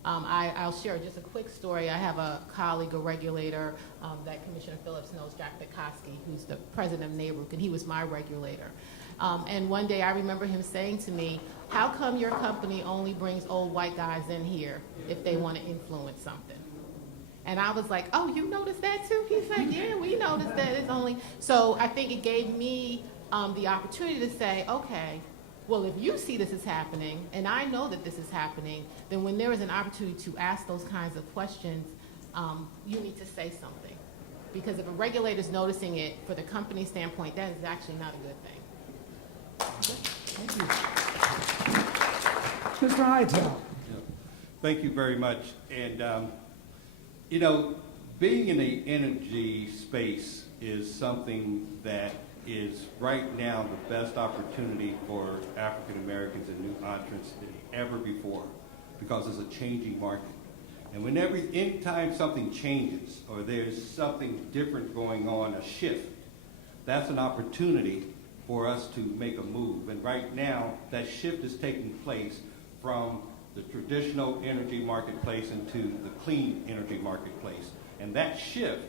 I'll share just a quick story. I have a colleague, a regulator, that Commissioner Phillips knows, Jack Bikoski, who's the president of NARUC, and he was my regulator. And one day I remember him saying to me, "How come your company only brings old white guys in here if they want to influence something?" And I was like, "Oh, you noticed that too?" He's like, "Yeah, we noticed that it's only..." So I think it gave me the opportunity to say, okay, well, if you see this is happening, and I know that this is happening, then when there is an opportunity to ask those kinds of questions, you need to say something. Because if a regulator is noticing it for the company standpoint, that is actually not a good thing. Thank you. Mr. Hightower. Thank you very much. And, you know, being in the energy space is something that is right now the best opportunity for African Americans and new entrants than ever before, because it's a changing market. And anytime something changes or there's something different going on, a shift, that's an opportunity for us to make a move. And right now, that shift is taking place from the traditional energy marketplace into the clean energy marketplace. And that shift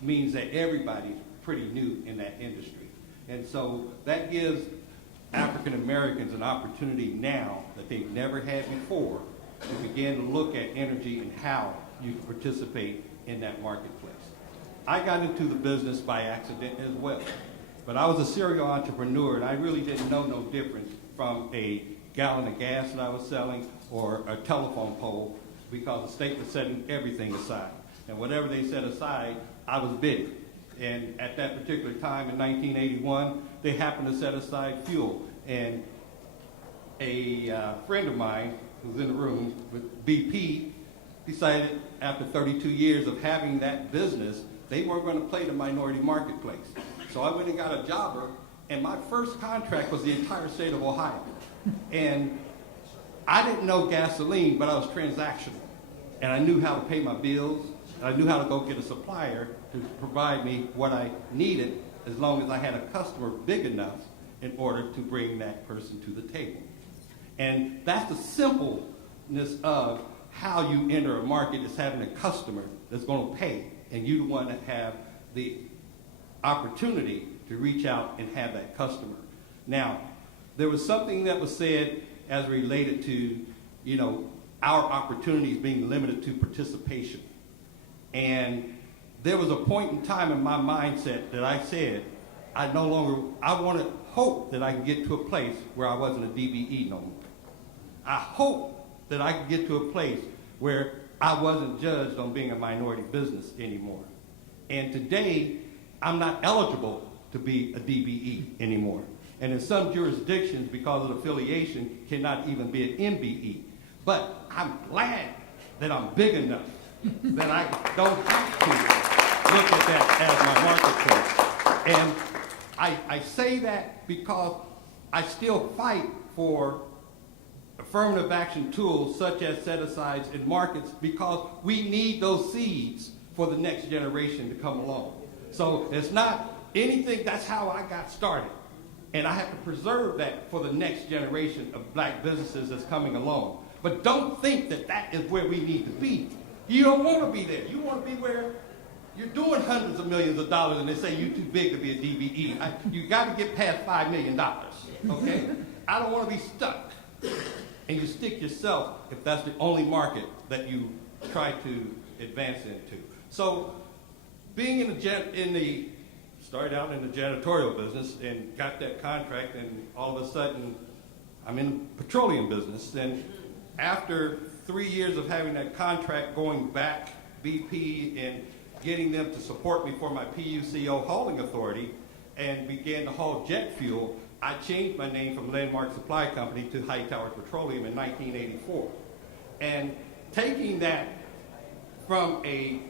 means that everybody's pretty new in that industry. And so that gives African Americans an opportunity now that they've never had before to begin to look at energy and how you can participate in that marketplace. I got into the business by accident as well, but I was a serial entrepreneur and I really didn't know no difference from a gallon of gas that I was selling or a telephone pole, because the state was setting everything aside. And whatever they set aside, I was bidding. And at that particular time in 1981, they happened to set aside fuel. And a friend of mine who's in the room with BP decided after 32 years of having that business, they weren't going to play the minority marketplace. So I went and got a jobber, and my first contract was the entire state of Ohio. And I didn't know gasoline, but I was transactional. And I knew how to pay my bills. I knew how to go get a supplier to provide me what I needed, as long as I had a customer big enough in order to bring that person to the table. And that's the simpleness of how you enter a market, is having a customer that's going to pay, and you the one that have the opportunity to reach out and have that customer. Now, there was something that was said as related to, you know, our opportunities being limited to participation. And there was a point in time in my mindset that I said, I want to hope that I can get to a place where I wasn't a DBE no more. I hope that I could get to a place where I wasn't judged on being a minority business anymore. And today, I'm not eligible to be a DBE anymore. And in some jurisdictions, because of affiliation, cannot even be an MBE. But I'm glad that I'm big enough that I don't have to look at that as my marketplace. And I say that because I still fight for affirmative action tools such as set-asides in markets, because we need those seeds for the next generation to come along. So it's not anything, that's how I got started. And I have to preserve that for the next generation of black businesses that's coming along. But don't think that that is where we need to be. You don't want to be there. You want to be where you're doing hundreds of millions of dollars and they say you're too big to be a DBE. You got to get past $5 million, okay? I don't want to be stuck. And you stick yourself if that's the only market that you try to advance into. So being started out in the janitorial business and got that contract, and all of a sudden I'm in the petroleum business. And after 3 years of having that contract, going back BP and getting them to support me for my PUCO hauling authority and began to haul jet fuel, I changed my name from Landmark Supply Company to Hightower Petroleum in 1984. And taking that from a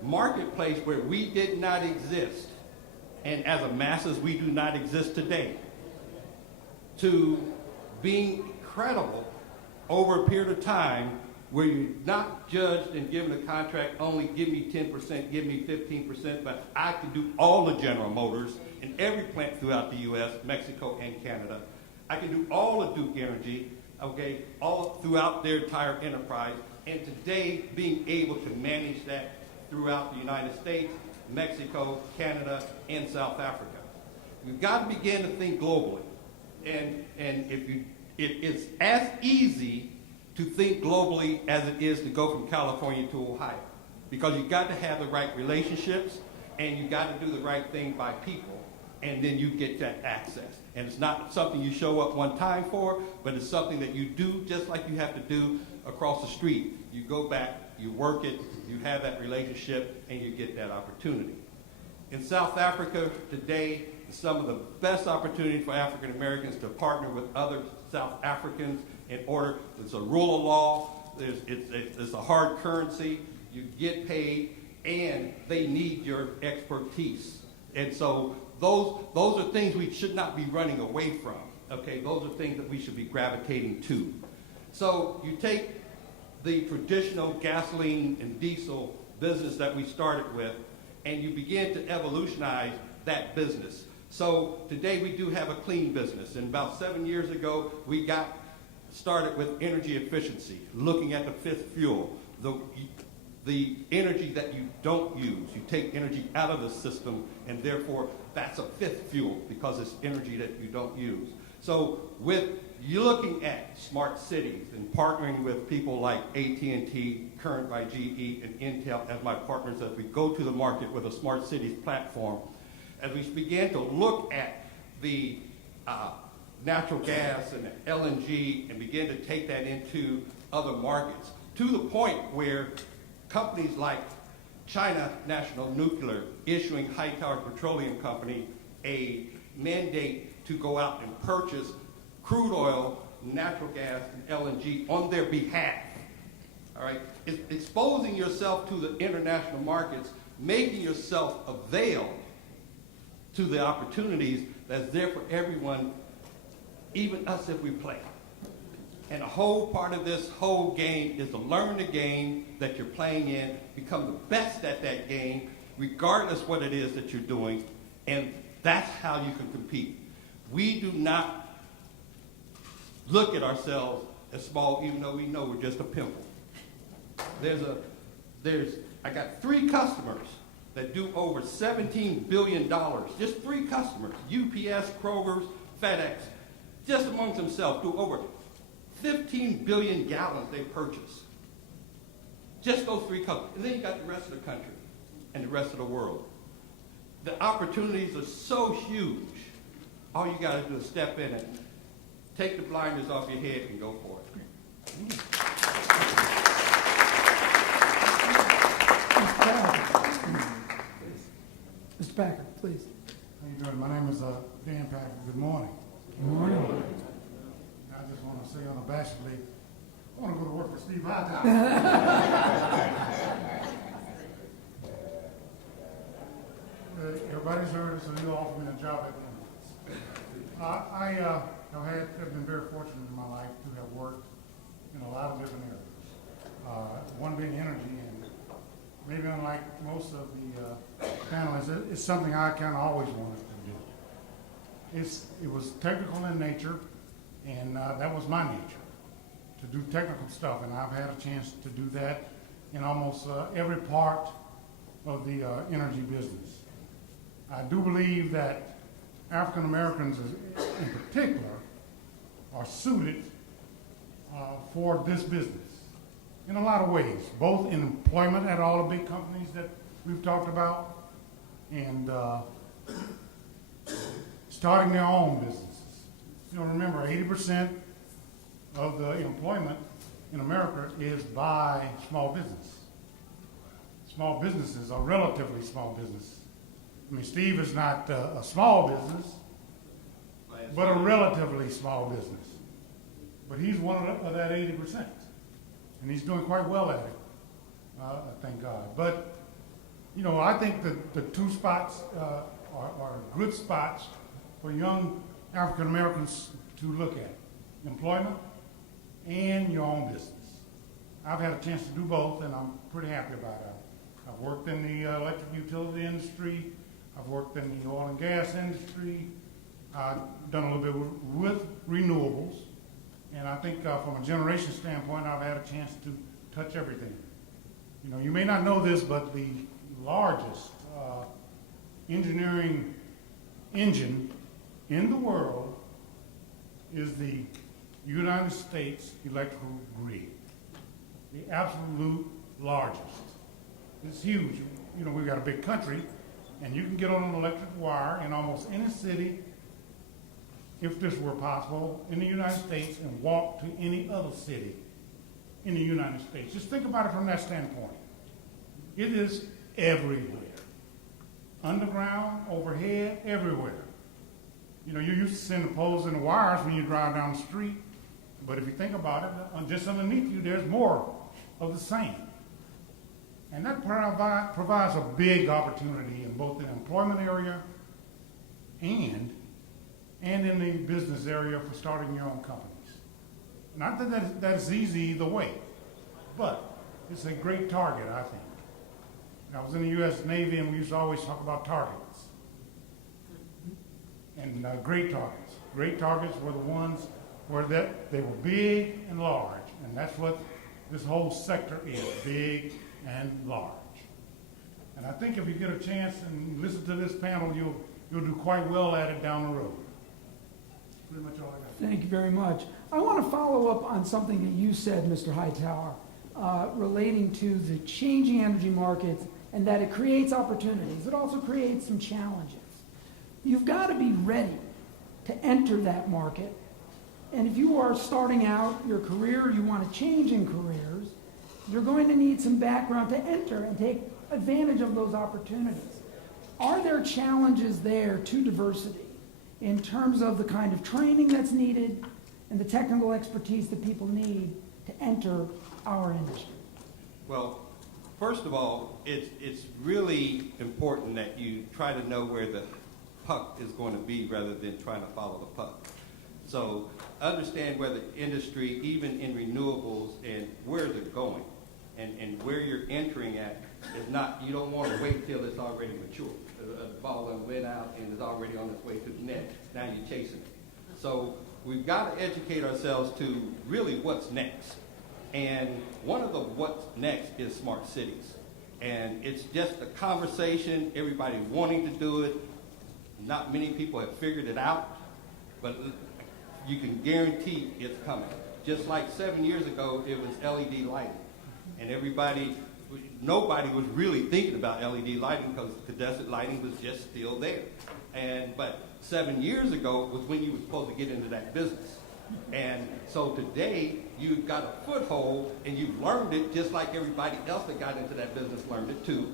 marketplace where we did not exist, and as a masses we do not exist today, to being credible over a period of time where you're not judged and given a contract, only give me 10%, give me 15%, but I can do all the General Motors in every plant throughout the U.S., Mexico, and Canada. I can do all of Duke Energy, okay, all throughout their entire enterprise. And today, being able to manage that throughout the United States, Mexico, Canada, and South Africa. We've got to begin to think globally. And it's as easy to think globally as it is to go from California to Ohio. Because you've got to have the right relationships, and you've got to do the right thing by people, and then you get that access. And it's not something you show up one time for, but it's something that you do just like you have to do across the street. You go back, you work it, you have that relationship, and you get that opportunity. In South Africa today, some of the best opportunities for African Americans to partner with other South Africans in order, it's a rule of law, it's a hard currency, you get paid, and they need your expertise. And so those are things we should not be running away from, okay? Those are things that we should be gravitating to. So you take the traditional gasoline and diesel business that we started with, and you begin to evolutionize that business. So today we do have a clean business. And about 7 years ago, we got started with energy efficiency, looking at the fifth fuel, the energy that you don't use. You take energy out of the system, and therefore that's a fifth fuel because it's energy that you don't use. So with you looking at smart cities and partnering with people like AT&T, Current by GE, and Intel as my partners as we go to the market with a smart cities platform, as we began to look at the natural gas and the LNG and begin to take that into other markets, to the point where companies like China National Nuclear issuing Hightower Petroleum Company a mandate to go out and purchase crude oil, natural gas, and LNG on their behalf. All right? Exposing yourself to the international markets, making yourself avail to the opportunities that's there for everyone, even us if we play. And the whole part of this whole game is to learn the game that you're playing in, become the best at that game, regardless what it is that you're doing, and that's how you can compete. We do not look at ourselves as small, even though we know we're just a pimple. I got 3 customers that do over $17 billion, just 3 customers, UPS, Kroger's, FedEx, just amongst themselves, do over 15 billion gallons they purchase. Just those 3 customers. And then you got the rest of the country and the rest of the world. The opportunities are so huge. All you got to do is step in and take the blinders off your head and go for it. Mr. Packer, please. How you doing? My name is Dan Packer. Good morning. Good morning. I just want to say unabashedly, I want to go to work for Steve Hightower. Everybody's heard it, so he'll offer me a job at the end. I have been very fortunate in my life to have worked in a lot of different areas. One being energy, and maybe unlike most of the panelists, it's something I kind of always wanted to do. It was technical in nature, and that was my nature, to do technical stuff, and I've had a chance to do that in almost every part of the energy business. I do believe that African Americans in particular are suited for this business in a lot of ways, both in employment at all the big companies that we've talked about, and starting their own businesses. You know, remember, 80% of the employment in America is by small business. Small businesses are relatively small business. I mean, Steve is not a small business, but a relatively small business. But he's one of that 80%. And he's doing quite well at it, thank God. But, you know, I think that the 2 spots are good spots for young African Americans to look at: employment and your own business. I've had a chance to do both, and I'm pretty happy about it. I've worked in the electric utility industry. I've worked in the oil and gas industry. I've done a little bit with renewables. And I think from a generation standpoint, I've had a chance to touch everything. You know, you may not know this, but the largest engineering engine in the world is the United States electrical grid. The absolute largest. It's huge. You know, we've got a big country, and you can get on an electric wire in almost any city, if this were possible, in the United States, and walk to any other city in the United States. Just think about it from that standpoint. It is everywhere. Underground, overhead, everywhere. You know, you're used to seeing the poles and the wires when you drive down the street, but if you think about it, just underneath you, there's more of the same. And that provides a big opportunity in both the employment area and in the business area for starting your own companies. Not that that's easy either way, but it's a great target, I think. I was in the U.S. Navy, and we used to always talk about targets. and great targets. Great targets were the ones where they were big and large, and that's what this whole sector is, big and large. And I think if you get a chance and listen to this panel, you'll do quite well at it down the road. Pretty much all I got. Thank you very much. I want to follow up on something that you said, Mr. Hightower, relating to the changing energy markets and that it creates opportunities. It also creates some challenges. You've got to be ready to enter that market. And if you are starting out your career, you want to change in careers, you're going to need some background to enter and take advantage of those opportunities. Are there challenges there to diversity in terms of the kind of training that's needed and the technical expertise that people need to enter our industry? Well, first of all, it's really important that you try to know where the puck is going to be rather than trying to follow the puck. So understand where the industry, even in renewables, and where they're going, and where you're entering at is not, you don't want to wait till it's already mature. The ball done went out and is already on its way to the net. Now you're chasing it. So we've got to educate ourselves to really what's next. And one of the what's next is smart cities. And it's just a conversation, everybody wanting to do it. Not many people have figured it out, but you can guarantee it's coming. Just like 7 years ago, it was LED lighting. And nobody was really thinking about LED lighting because incandescent lighting was just still there. But 7 years ago was when you were supposed to get into that business. And so today, you've got a foothold and you've learned it just like everybody else that got into that business learned it too.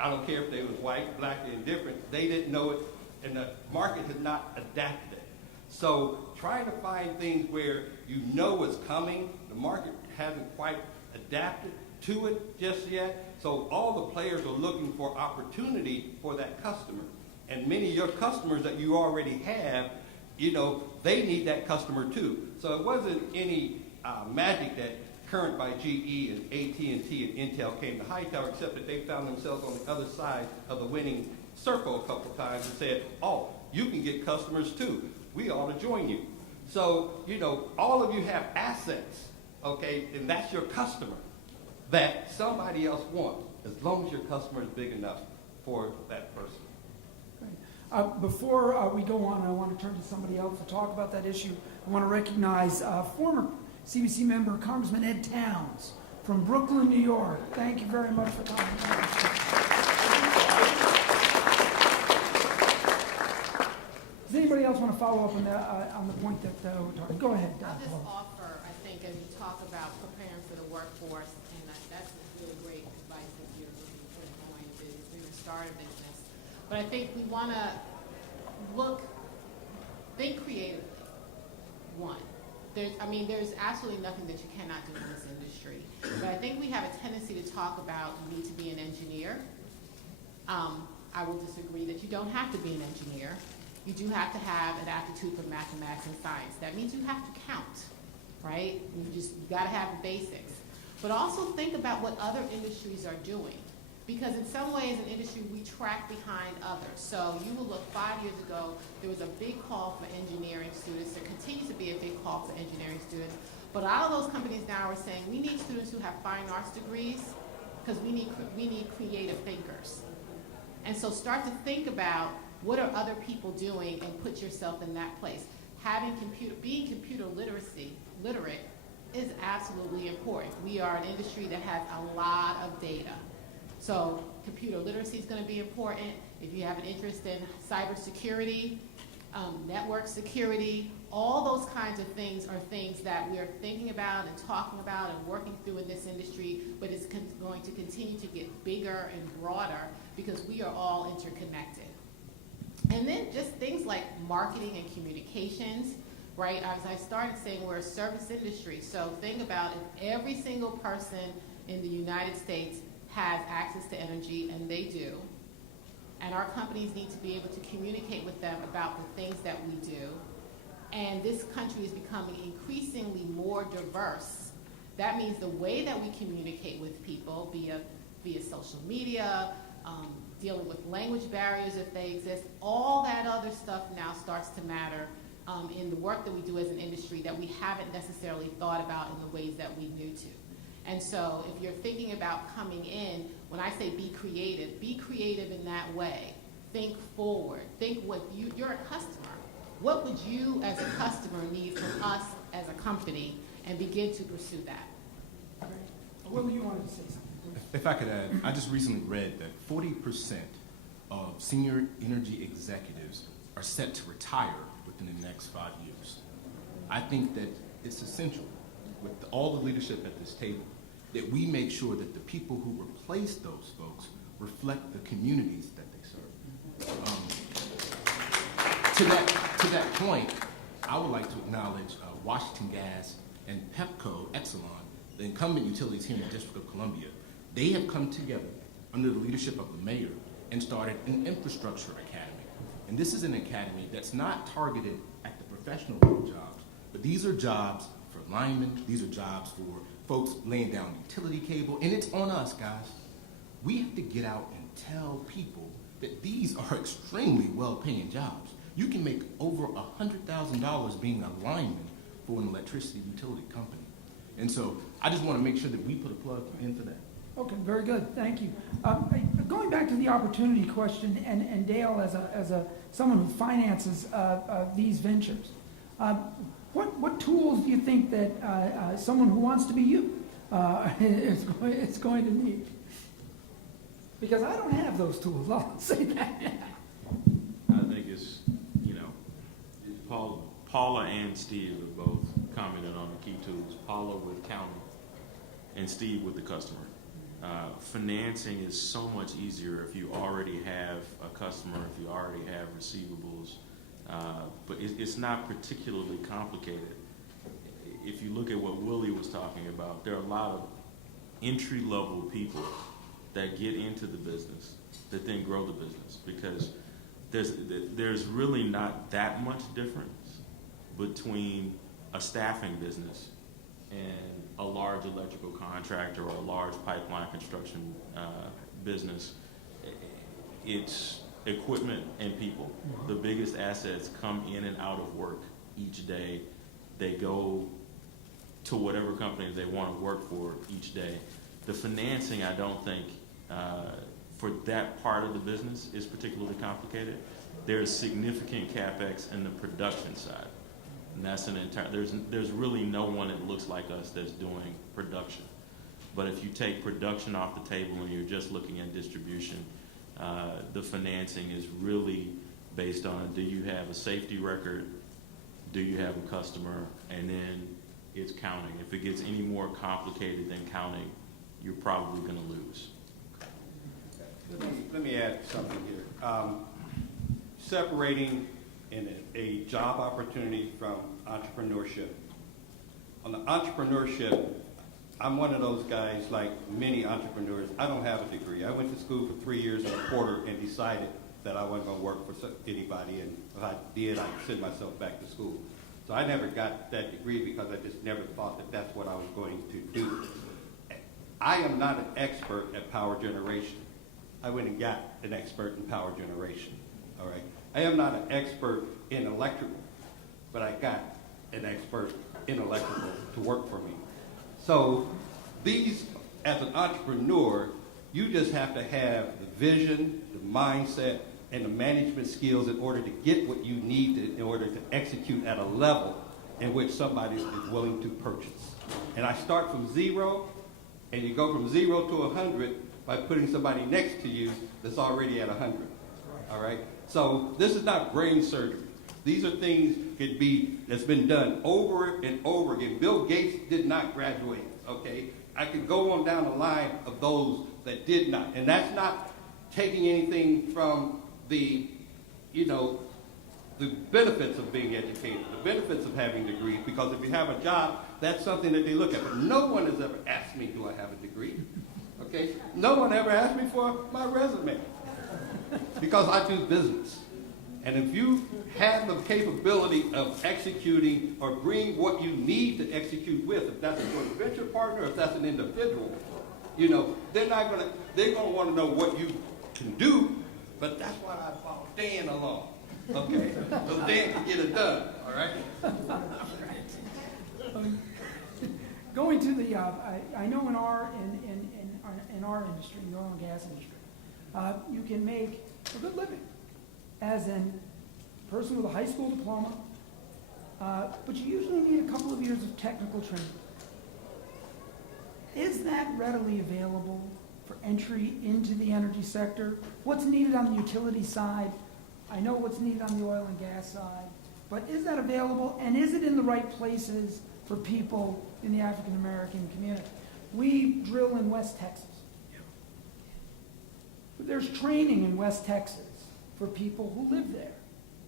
I don't care if they was white, black, or indifferent. They didn't know it, and the market had not adapted it. So trying to find things where you know it's coming, the market hasn't quite adapted to it just yet. So all the players are looking for opportunity for that customer. And many of your customers that you already have, they need that customer too. So it wasn't any magic that Current by GE and AT&T and Intel came to Hightower, except that they found themselves on the other side of the winning circle a couple times and said, oh, you can get customers too. We ought to join you. So, all of you have assets, okay, and that's your customer that somebody else wants, as long as your customer is big enough for that person. Before we go on, I want to turn to somebody else to talk about that issue. I want to recognize former CBC member Congressman Ed Towns from Brooklyn, New York. Thank you very much for coming. Does anybody else want to follow up on the point that we're talking? Go ahead. I'll just offer, I think, as you talk about preparing for the workforce, and that's really great advice that you're going to start a business. But I think we want to think creatively. One, there's absolutely nothing that you cannot do in this industry. But I think we have a tendency to talk about you need to be an engineer. I will disagree that you don't have to be an engineer. You do have to have an aptitude for mathematics and science. That means you have to count, right? You got to have the basics. But also think about what other industries are doing. Because in some ways in industry, we track behind others. So you will look 5 years ago, there was a big call for engineering students. There continues to be a big call for engineering students. But all of those companies now are saying, we need students who have fine arts degrees because we need creative thinkers. And so start to think about what are other people doing and put yourself in that place. Being computer literate is absolutely important. We are an industry that has a lot of data. So computer literacy is going to be important. If you have an interest in cybersecurity, network security, all those kinds of things are things that we are thinking about and talking about and working through in this industry, but it's going to continue to get bigger and broader because we are all interconnected. And then just things like marketing and communications, right? As I started saying, we're a service industry. So think about if every single person in the United States has access to energy, and they do, and our companies need to be able to communicate with them about the things that we do, and this country is becoming increasingly more diverse. That means the way that we communicate with people via social media, dealing with language barriers if they exist. All that other stuff now starts to matter in the work that we do as an industry that we haven't necessarily thought about in the ways that we knew to. And so if you're thinking about coming in, when I say be creative in that way. Think forward. Think what you're a customer. What would you as a customer need from us as a company, and begin to pursue that. Will, you wanted to say something? If I could add, I just recently read that 40% of senior energy executives are set to retire within the next 5 years. I think that it's essential, with all the leadership at this table, that we make sure that the people who replace those folks reflect the communities that they serve. To that point, I would like to acknowledge Washington Gas and Pepco Exelon, the incumbent utilities here in the District of Columbia. They have come together under the leadership of the mayor and started an infrastructure academy. And this is an academy that's not targeted at the professional jobs, but these are jobs for linemen, these are jobs for folks laying down utility cable, and it's on us, guys. We have to get out and tell people that these are extremely well-paying jobs. You can make over $100,000 being a lineman for an electricity utility company. And so I just want to make sure that we put a plug in for that. Okay, very good. Thank you. Going back to the opportunity question, and Dale, as someone who finances these ventures, what tools do you think that someone who wants to be you is going to need? Because I don't have those tools. I'll say that. I think it's, Paula and Steve have both commented on the key tools. Paula with counting and Steve with the customer. Financing is so much easier if you already have a customer, if you already have receivables, but it's not particularly complicated. If you look at what Willie was talking about, there are a lot of entry-level people that get into the business that then grow the business, because there's really not that much difference between a staffing business and a large electrical contractor or a large pipeline construction business. It's equipment and people. The biggest assets come in and out of work each day. They go to whatever company they want to work for each day. The financing, I don't think, for that part of the business is particularly complicated. There's significant CapEx in the production side. And that's there's really no one that looks like us that's doing production. But if you take production off the table and you're just looking at distribution, the financing is really based on, do you have a safety record, do you have a customer, and then it's counting. If it gets any more complicated than counting, you're probably going to lose. Let me add something here. Separating a job opportunity from entrepreneurship. On the entrepreneurship, I'm one of those guys, like many entrepreneurs. I don't have a degree. I went to school for 3 years and a quarter and decided that I wasn't going to work for anybody, and if I did, I'd send myself back to school. So I never got that degree because I just never thought that that's what I was going to do. I am not an expert at power generation. I went and got an expert in power generation, all right? I am not an expert in electrical, but I got an expert in electrical to work for me. So these, as an entrepreneur, you just have to have the vision, the mindset, and the management skills in order to get what you need in order to execute at a level in which somebody is willing to purchase. And I start from zero, and you go from 0 to 100 by putting somebody next to you that's already at 100, all right? So this is not brain surgery. These are things that's been done over and over again. Bill Gates did not graduate, okay? I could go on down the line of those that did not. And that's not taking anything from the benefits of being educated, the benefits of having degrees, because if you have a job, that's something that they look at. But no one has ever asked me, do I have a degree? Okay? No one ever asked me for my resume, because I do business. And if you have the capability of executing or bring what you need to execute with, if that's a joint venture partner, if that's an individual, they're going to want to know what you can do, but that's why I brought Dan along, okay? So Dan can get it done, all right? Going to the, I know in our industry, the oil and gas industry, you can make a good living as a person with a high school diploma, but you usually need a couple of years of technical training. Is that readily available for entry into the energy sector? What's needed on the utility side? I know what's needed on the oil and gas side, but is that available, and is it in the right places for people in the African American community? We drill in West Texas. But there's training in West Texas for people who live there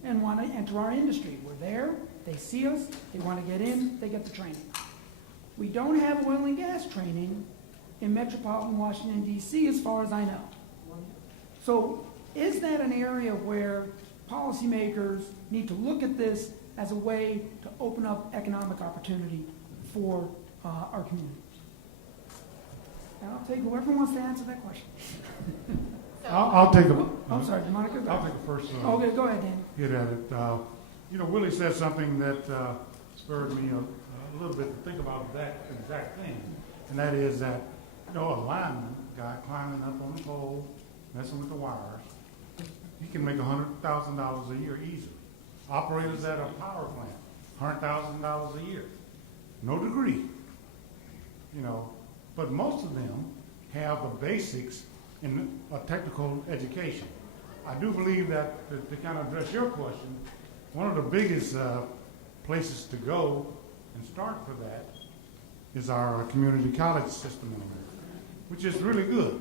and want to enter our industry. We're there, they see us, they want to get in, they get the training. We don't have oil and gas training in metropolitan Washington, D.C., as far as I know. So is that an area where policymakers need to look at this as a way to open up economic opportunity for our communities? And I'll take whoever wants to answer that question. I'll take a. I'm sorry, Monica. I'll take a first. Okay, go ahead, Dan. Hit at it. You know, Willie said something that spurred me a little bit to think about that exact thing, and that is that, you know, a lineman guy climbing up on the pole, messing with the wires, he can make $100,000 a year easy. Operators at a power plant, $100,000 a year, no degree, you know, but most of them have the basics in a technical education. I do believe that, to kind of address your question, one of the biggest places to go and start for that is our community college system in America, which is really good.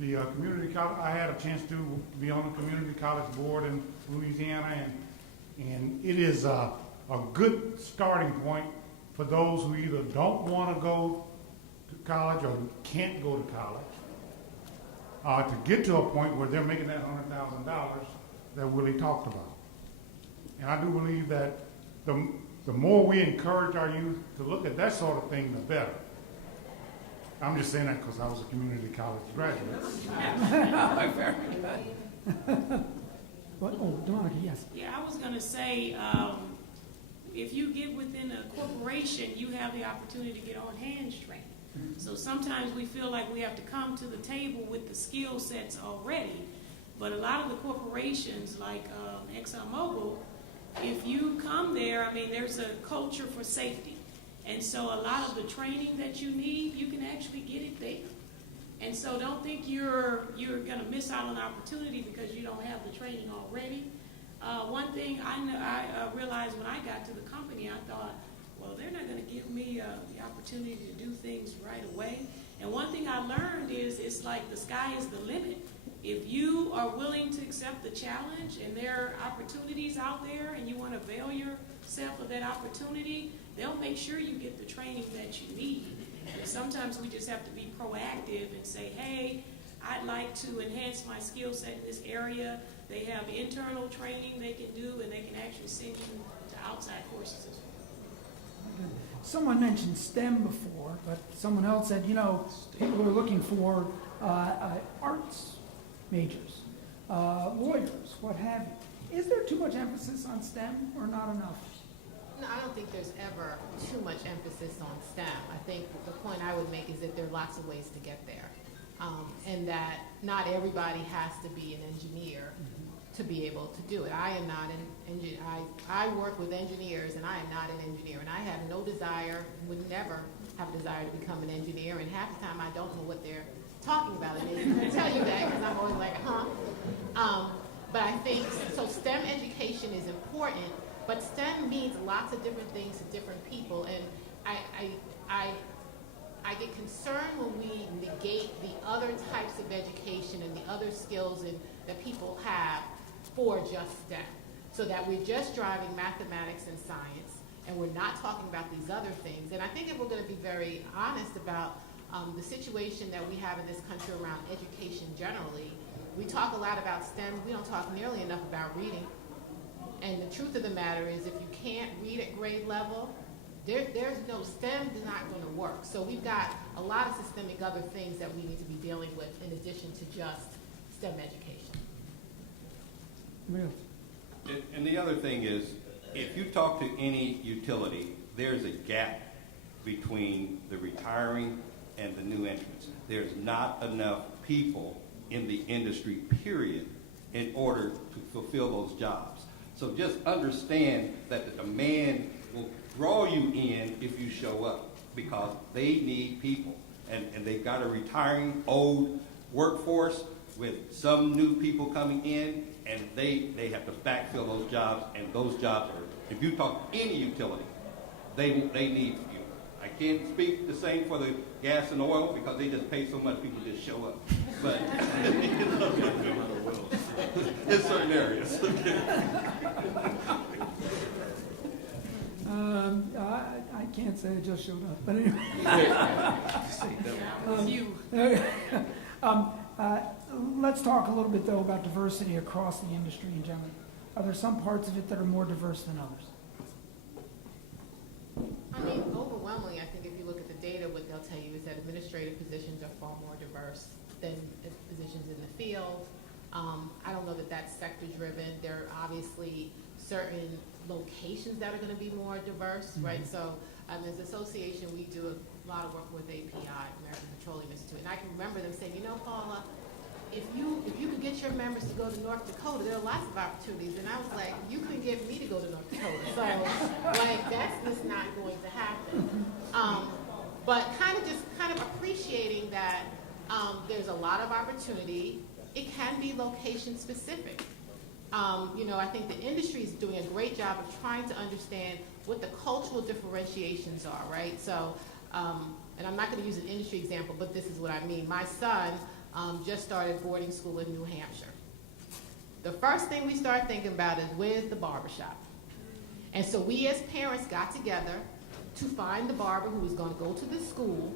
The community college, I had a chance to be on the community college board in Louisiana, and it is a good starting point for those who either don't want to go to college or can't go to college, to get to a point where they're making that $100,000 that Willie talked about. And I do believe that the more we encourage our youth to look at that sort of thing, the better. I'm just saying that because I was a community college graduate. Very good. What? Oh, Monica, yes. Yeah, I was going to say, if you get within a corporation, you have the opportunity to get on-hands training. So sometimes we feel like we have to come to the table with the skill sets already. But a lot of the corporations, like ExxonMobil, if you come there, I mean, there's a culture for safety. And so a lot of the training that you need, you can actually get it there. And so don't think you're going to miss out on an opportunity because you don't have the training already. One thing I realized when I got to the company, I thought, well, they're not going to give me the opportunity to do things right away. And one thing I learned is it's like the sky is the limit. If you are willing to accept the challenge and there are opportunities out there and you want to avail yourself of that opportunity, they'll make sure you get the training that you need. And sometimes we just have to be proactive and say, hey, I'd like to enhance my skill set in this area. They have internal training they can do, and they can actually send you to outside courses as well. Someone mentioned STEM before, but someone else said, you know, people are looking for arts majors, lawyers, what have you. Is there too much emphasis on STEM or not enough? No, I don't think there's ever too much emphasis on STEM. I think the point I would make is that there are lots of ways to get there, and that not everybody has to be an engineer to be able to do it. I am not an engineer. I work with engineers, and I am not an engineer, and I have no desire, would never have a desire to become an engineer, and half the time I don't know what they're talking about. And I can tell you that because I'm always like, but I think, so STEM education is important, but STEM means lots of different things to different people, and I get concerned when we negate the other types of education and the other skills that people have for just STEM, so that we're just driving mathematics and science, and we're not talking about these other things. And I think if we're going to be very honest about the situation that we have in this country around education generally, we talk a lot about STEM, we don't talk nearly enough about reading. And the truth of the matter is, if you can't read at grade level, there's no STEM is not going to work. So we've got a lot of systemic other things that we need to be dealing with in addition to just STEM education. And the other thing is, if you talk to any utility, there's a gap between the retiring and the new entrants. There's not enough people in the industry, period, in order to fulfill those jobs. So just understand that the demand will draw you in if you show up, because they need people. And they've got a retiring old workforce with some new people coming in, and they have to backfill those jobs, and those jobs are, if you talk to any utility, they need you. I can't speak the same for the gas and oil because they just pay so much, people just show up. But in certain areas. I can't say I just showed up, but anyway. Let's talk a little bit, though, about diversity across the industry in general. Are there some parts of it that are more diverse than others? I mean, overwhelmingly, I think if you look at the data, what they'll tell you is that administrative positions are far more diverse than positions in the field. I don't know that that's sector-driven. There are obviously certain locations that are going to be more diverse, right? So as an association, we do a lot of work with API, American Petroleum Institute, and I can remember them saying, you know, Paula, if you could get your members to go to North Dakota, there are lots of opportunities. And I was like, you couldn't get me to go to North Dakota. So, like, that's just not going to happen. But kind of appreciating that there's a lot of opportunity. It can be location specific. You know, I think the industry is doing a great job of trying to understand what the cultural differentiations are, right? So, and I'm not going to use an industry example, but this is what I mean. My son just started boarding school in New Hampshire. The first thing we start thinking about is where's the barbershop? And so we as parents got together to find the barber who was going to go to the school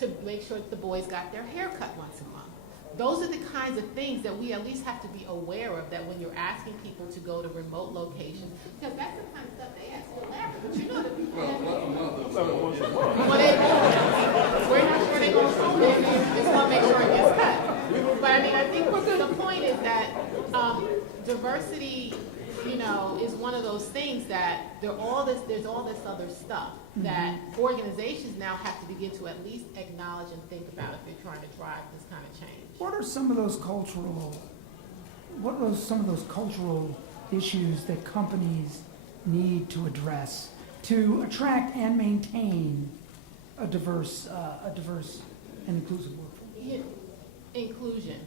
to make sure that the boys got their hair cut once a month. Those are the kinds of things that we at least have to be aware of, that when you're asking people to go to remote locations, because that's the kind of stuff they ask. You'll laugh, but you know that people we're not sure they're going to phone it. They just want to make sure it gets cut. But I mean, I think the point is that diversity, you know, is one of those things that there's all this other stuff that organizations now have to begin to at least acknowledge and think about if they're trying to drive this kind of change. What are some of those cultural issues that companies need to address to attract and maintain a diverse and inclusive workforce? Inclusion.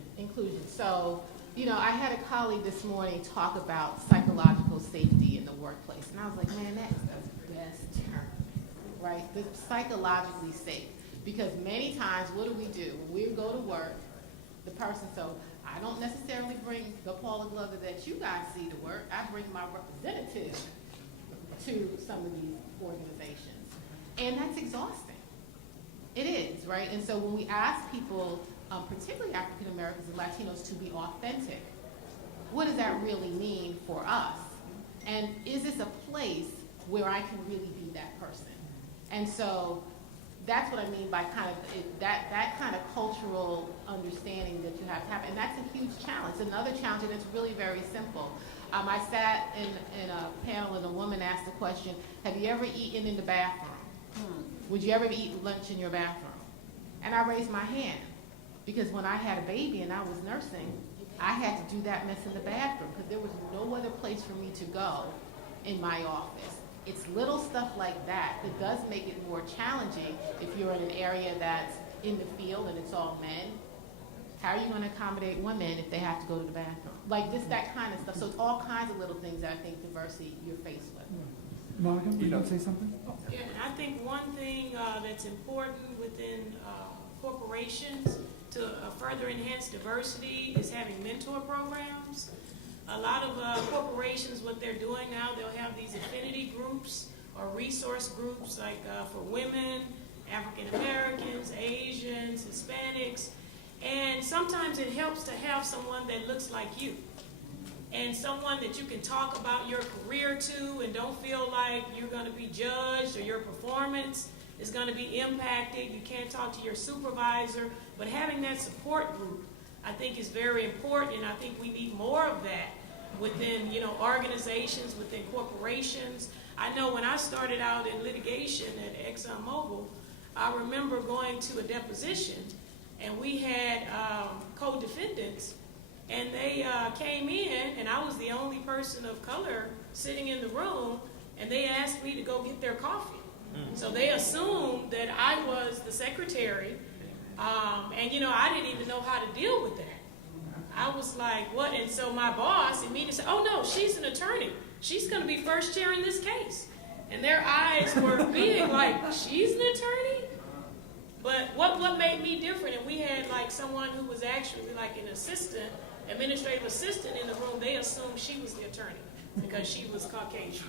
So, you know, I had a colleague this morning talk about psychological safety in the workplace, and I was like, man, that's the best term, right? The psychologically safe. Because many times, what do? We go to work, the person, so I don't necessarily bring the Paula Glover that you guys see to work. I bring my representative to some of these organizations. And that's exhausting. It is, right? And so when we ask people, particularly African Americans and Latinos, to be authentic, what does that really mean for us? And is this a place where I can really be that person? And so that's what I mean by kind of that kind of cultural understanding that you have to have, and that's a huge challenge. Another challenge, and it's really very simple. I sat in a panel and a woman asked the question, have you ever eaten in the bathroom? Would you ever eat lunch in your bathroom? And I raised my hand because when I had a baby and I was nursing, I had to do that mess in the bathroom because there was no other place for me to go in my office. It's little stuff like that that does make it more challenging if you're in an area that's in the field and it's all men. How are you going to accommodate women if they have to go to the bathroom? Like just that kind of stuff. So it's all kinds of little things that I think diversity you're faced with. Monica, you want to say something? Yeah, I think one thing that's important within corporations to further enhance diversity is having mentor programs. A lot of corporations, what they're doing now, they'll have these affinity groups or resource groups like for women, African Americans, Asians, Hispanics, and sometimes it helps to have someone that looks like you and someone that you can talk about your career to and don't feel like you're going to be judged or your performance is going to be impacted. You can't talk to your supervisor, but having that support group I think is very important, and I think we need more of that within, organizations, within corporations. I know when I started out in litigation at ExxonMobil, I remember going to a deposition, and we had co-defendants, and they came in, and I was the only person of color sitting in the room, and they asked me to go get their coffee. So they assumed that I was the secretary, and I didn't even know how to deal with that. I was like, what? And so my boss immediately said, oh no, she's an attorney. She's going to be first chair in this case. And their eyes were big, like, she's an attorney? But what made me different, and we had like someone who was actually like an administrative assistant in the room, they assumed she was the attorney because she was Caucasian.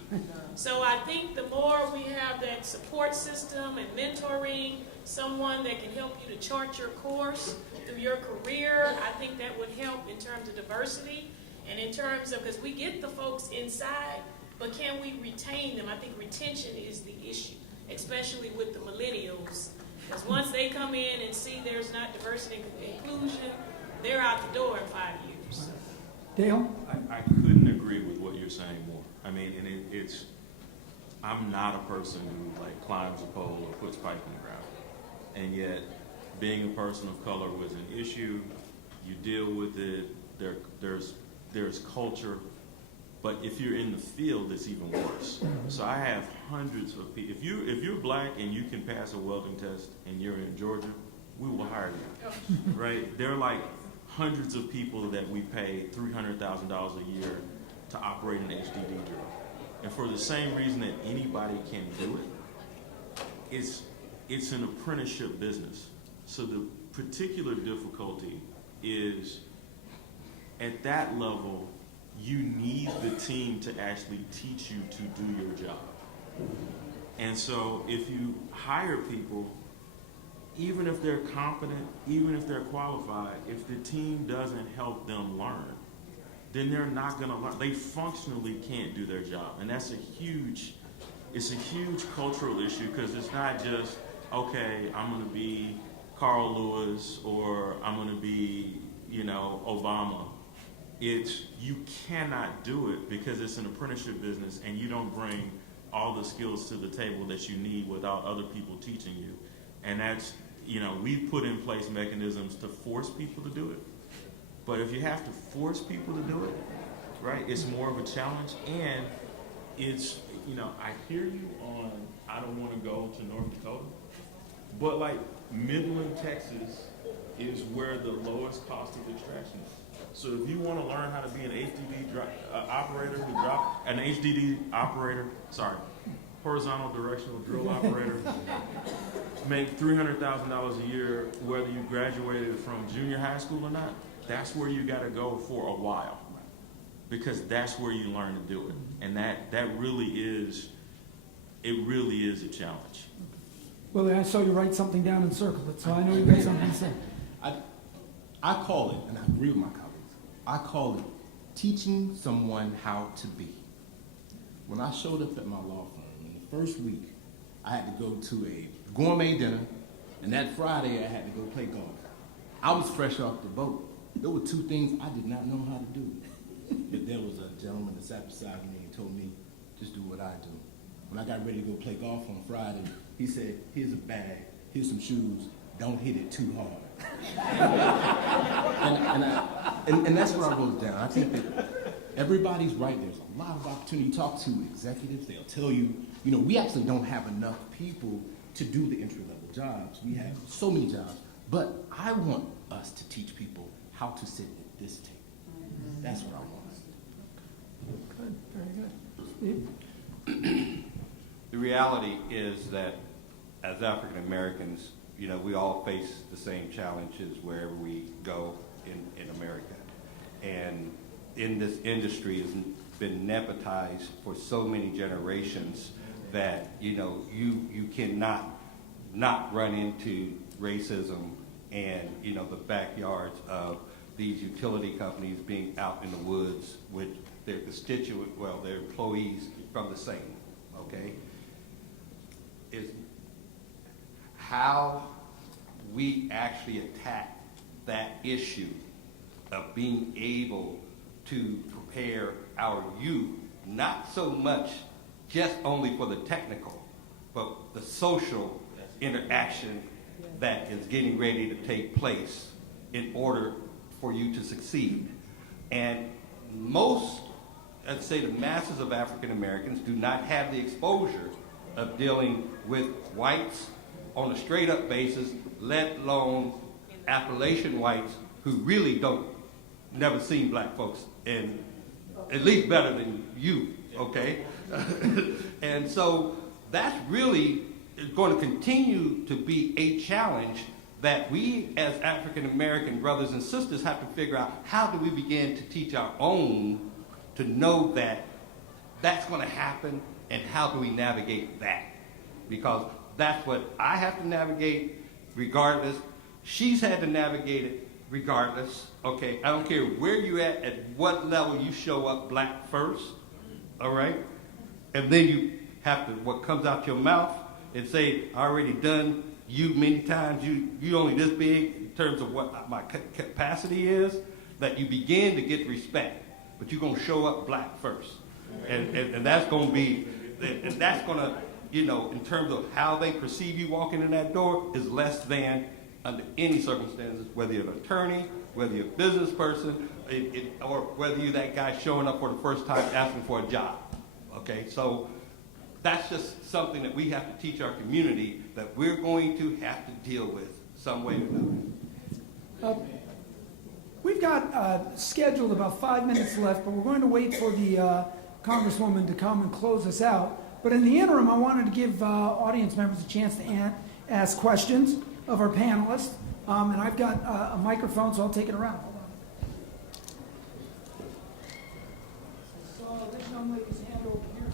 So I think the more we have that support system and mentoring, someone that can help you to chart your course through your career, I think that would help in terms of diversity and in terms of, because we get the folks inside, but can we retain them? I think retention is the issue, especially with the millennials. Because once they come in and see there's not diversity and inclusion, they're out the door in 5 years. Dale? I couldn't agree with what you're saying more. I mean, and it's, I'm not a person who like climbs a pole or puts pipe in the ground. And yet, being a person of color was an issue. You deal with it. There's culture. But if you're in the field, it's even worse. So I have hundreds of people. If you're black and you can pass a welding test and you're in Georgia, we will hire you, right? There are like hundreds of people that we pay $300,000 a year to operate an HDD drill. And for the same reason that anybody can do it, it's an apprenticeship business. So the particular difficulty is at that level, you need the team to actually teach you to do your job. And so if you hire people, even if they're competent, even if they're qualified, if the team doesn't help them learn, then they're not going to learn. They functionally can't do their job. And that's it's a huge cultural issue, because it's not just, okay, I'm going to be Carl Lewis or I'm going to be, Obama. It's, you cannot do it because it's an apprenticeship business and you don't bring all the skills to the table that you need without other people teaching you. And that's, we've put in place mechanisms to force people to do it. But if you have to force people to do it, right, it's more of a challenge. And it's, I hear you on, I don't want to go to North Dakota, but like Midland, Texas is where the lowest cost of extraction is. So if you want to learn how to be an horizontal directional drill operator, make $300,000 a year, whether you graduated from junior high school or not, that's where you got to go for a while, because that's where you learn to do it. And that really is a challenge. Well, I saw you write something down and circle it, so I know you got something to say. I call it, and I agree with my colleagues, I call it teaching someone how to be. When I showed up at my law firm, in the first week, I had to go to a gourmet dinner, and that Friday I had to go play golf. I was fresh off the boat. There were two things I did not know how to do. But there was a gentleman that sat beside me and told me, just do what I do. When I got ready to go play golf on Friday, he said, here's a bag, here's some shoes, don't hit it too hard. and that's what I wrote down. I think that everybody's right. There's a lot of opportunity. You talk to executives, they'll tell you, we actually don't have enough people to do the entry-level jobs. We have so many jobs. But I want us to teach people how to sit at this table. That's what I want. Good, very good. Steve? The reality is that as African Americans, we all face the same challenges wherever we go in America. And in this industry has been nepotized for so many generations that, you cannot not run into racism and, the backyards of these utility companies being out in the woods with their their employees from the same, okay? Is how we actually attack that issue of being able to prepare our youth, not so much just only for the technical, but the social interaction that is getting ready to take place in order for you to succeed. And most, I'd say the masses of African Americans do not have the exposure of dealing with whites on a straight up basis, let alone Appalachian whites who really don't, never seen black folks, and at least better than you, okay? And so that's really going to continue to be a challenge that we as African American brothers and sisters have to figure out, how do we begin to teach our own to know that that's going to happen, and how do we navigate that? Because that's what I have to navigate regardless. She's had to navigate it regardless, okay? I don't care where you at what level you show up black first, all right? And then you have to, what comes out your mouth, and say, I already done you many times, you only this big in terms of what my capacity is, that you begin to get respect, but you're gonna show up black first. And that's gonna be, and that's gonna, you know, in terms of how they perceive you walking in that door, is less than under any circumstances, whether you're an attorney, whether you're a business person, or whether you're that guy showing up for the first time asking for a job, okay? So that's just something that we have to teach our community, that we're going to have to deal with some way or another. We've got scheduled about 5 minutes left, but we're going to wait for the Congresswoman to come and close us out. But in the interim, I wanted to give audience members a chance to ask questions of our panelists. And I've got a microphone, so I'll take it around. Hold on. So this young lady's hand over here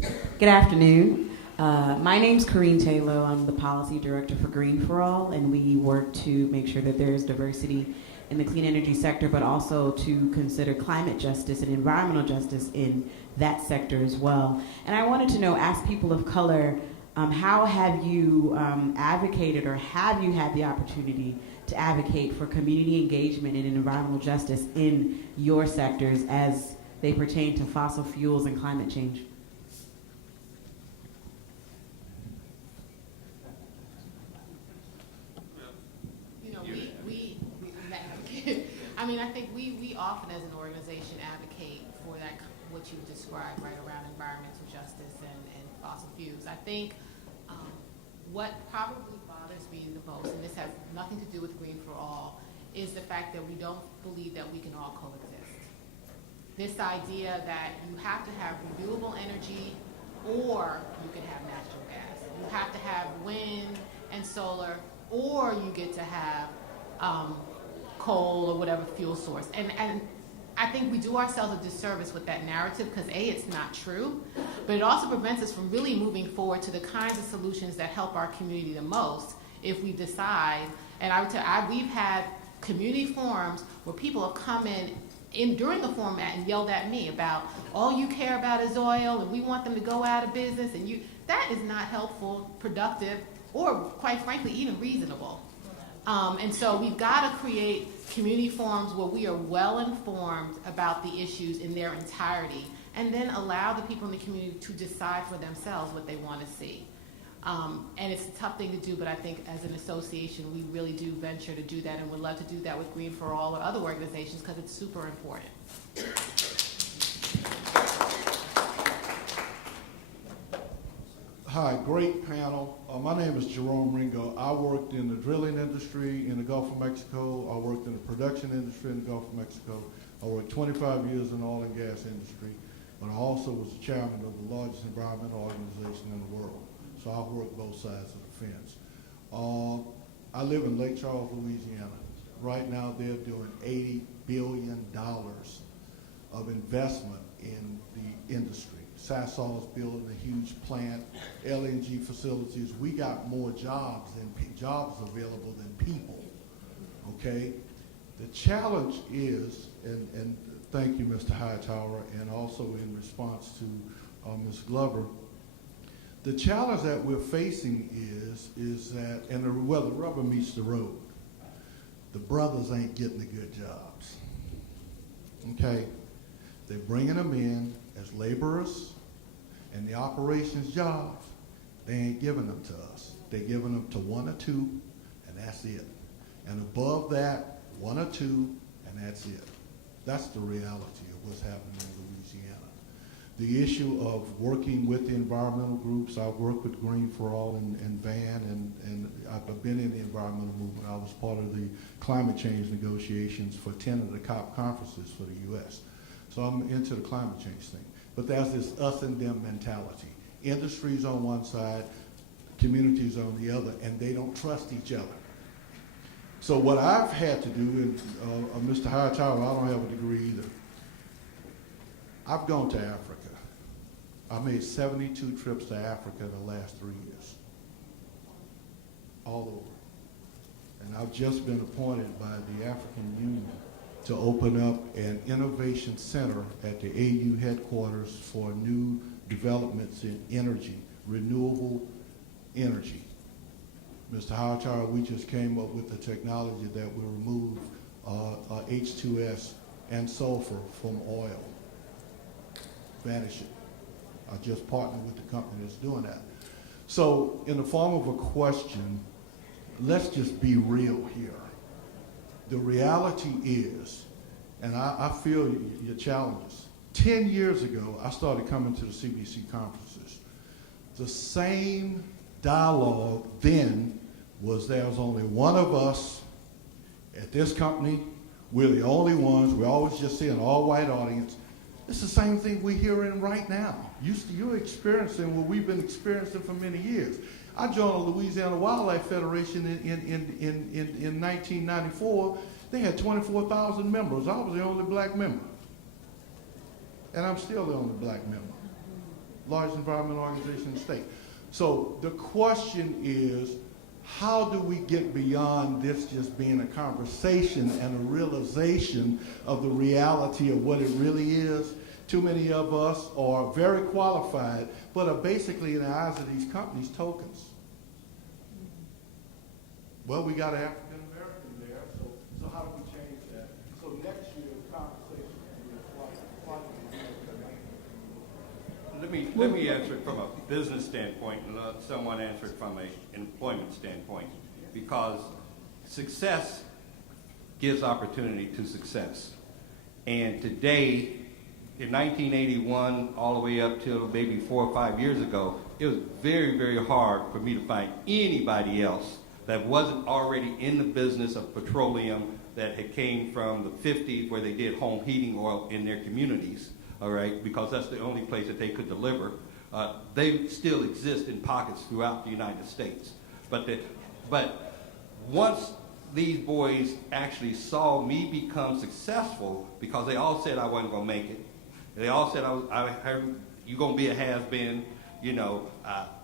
first. Good afternoon. My name's Corrine Taylor. I'm the Policy Director for Green for All, and we work to make sure that there is diversity in the clean energy sector, but also to consider climate justice and environmental justice in that sector as well. And I wanted to know, as people of color, how have you advocated, or have you had the opportunity to advocate for community engagement and environmental justice in your sectors as they pertain to fossil fuels and climate change? I mean, I think we often as an organization advocate for that, what you described, right, around environmental justice and fossil fuels. I think what probably bothers me the most, and this has nothing to do with Green for All, is the fact that we don't believe that we can all coexist. This idea that you have to have renewable energy or you can have natural gas. You have to have wind and solar, or you get to have coal or whatever fuel source. And I think we do ourselves a disservice with that narrative, because A, it's not true, but it also prevents us from really moving forward to the kinds of solutions that help our community the most if we decide. And I would tell you, we've had community forums where people have come in during the format and yelled at me about, all you care about is oil and we want them to go out of business, and that is not helpful, productive, or quite frankly, even reasonable. And so we've got to create community forums where we are well informed about the issues in their entirety, and then allow the people in the community to decide for themselves what they want to see. And it's a tough thing to do, but I think as an association, we really do venture to do that, and would love to do that with Green for All or other organizations, because it's super important. Hi, great panel. My name is Jerome Ringo. I worked in the drilling industry in the Gulf of Mexico. I worked in the production industry in the Gulf of Mexico. I worked 25 years in the oil and gas industry, but I also was the chairman of the largest environmental organization in the world. So I've worked both sides of the fence. I live in Lake Charles, Louisiana. Right now they're doing $80 billion of investment in the industry. Sasol's building a huge plant, LNG facilities. We got more jobs available than people, okay? The challenge is, and thank you, Mr. Hightower, and also in response to Ms. Glover, the challenge that we're facing is that, and where the rubber meets the road, the brothers ain't getting the good jobs. Okay? They're bringing them in as laborers, and the operations jobs, they ain't giving them to us. They're giving them to one or two, and that's it. And above that, one or two, and that's it. That's the reality of what's happening in Louisiana. The issue of working with the environmental groups, I've worked with Green for All and VAN, and I've been in the environmental movement. I was part of the climate change negotiations for 10 of the COP conferences for the U.S. So I'm into the climate change thing. But there's this us and them mentality. Industries on one side, communities on the other, and they don't trust each other. So what I've had to do, and Mr. Hightower, I don't have a degree either. I've gone to Africa. I made 72 trips to Africa in the last 3 years. All over. And I've just been appointed by the African Union to open up an innovation center at the AU headquarters for new developments in energy, renewable energy. Mr. Hightower, we just came up with the technology that will remove H2S and sulfur from oil. Vanish it. I just partnered with the company that's doing that. So in the form of a question, let's just be real here. The reality is, and I feel your challenges. 10 years ago, I started coming to the CBC conferences. The same dialogue then was there was only one of us at this company. We're the only ones. We always just see an all-white audience. It's the same thing we're hearing right now. You're experiencing what we've been experiencing for many years. I joined the Louisiana Wildlife Federation in 1994. They had 24,000 members. I was the only black member. And I'm still the only black member. Largest environmental organization in the state. So the question is, how do we get beyond this just being a conversation and a realization of the reality of what it really is? Too many of us are very qualified, but are basically, in the eyes of these companies, tokens. Well, we got an African American there, so how do we change that? So next year, the conversation will be Let me answer it from a business standpoint and let someone answer it from an employment standpoint, because success gives opportunity to success. And today, in 1981, all the way up till maybe 4 or 5 years ago, it was very, very hard for me to find anybody else that wasn't already in the business of petroleum, that had came from the 50s where they did home heating oil in their communities, all right, because that's the only place that they could deliver. They still exist in pockets throughout the United States. But once these boys actually saw me become successful, because they all said I wasn't going to make it. They all said, you're going to be a has-been, you know,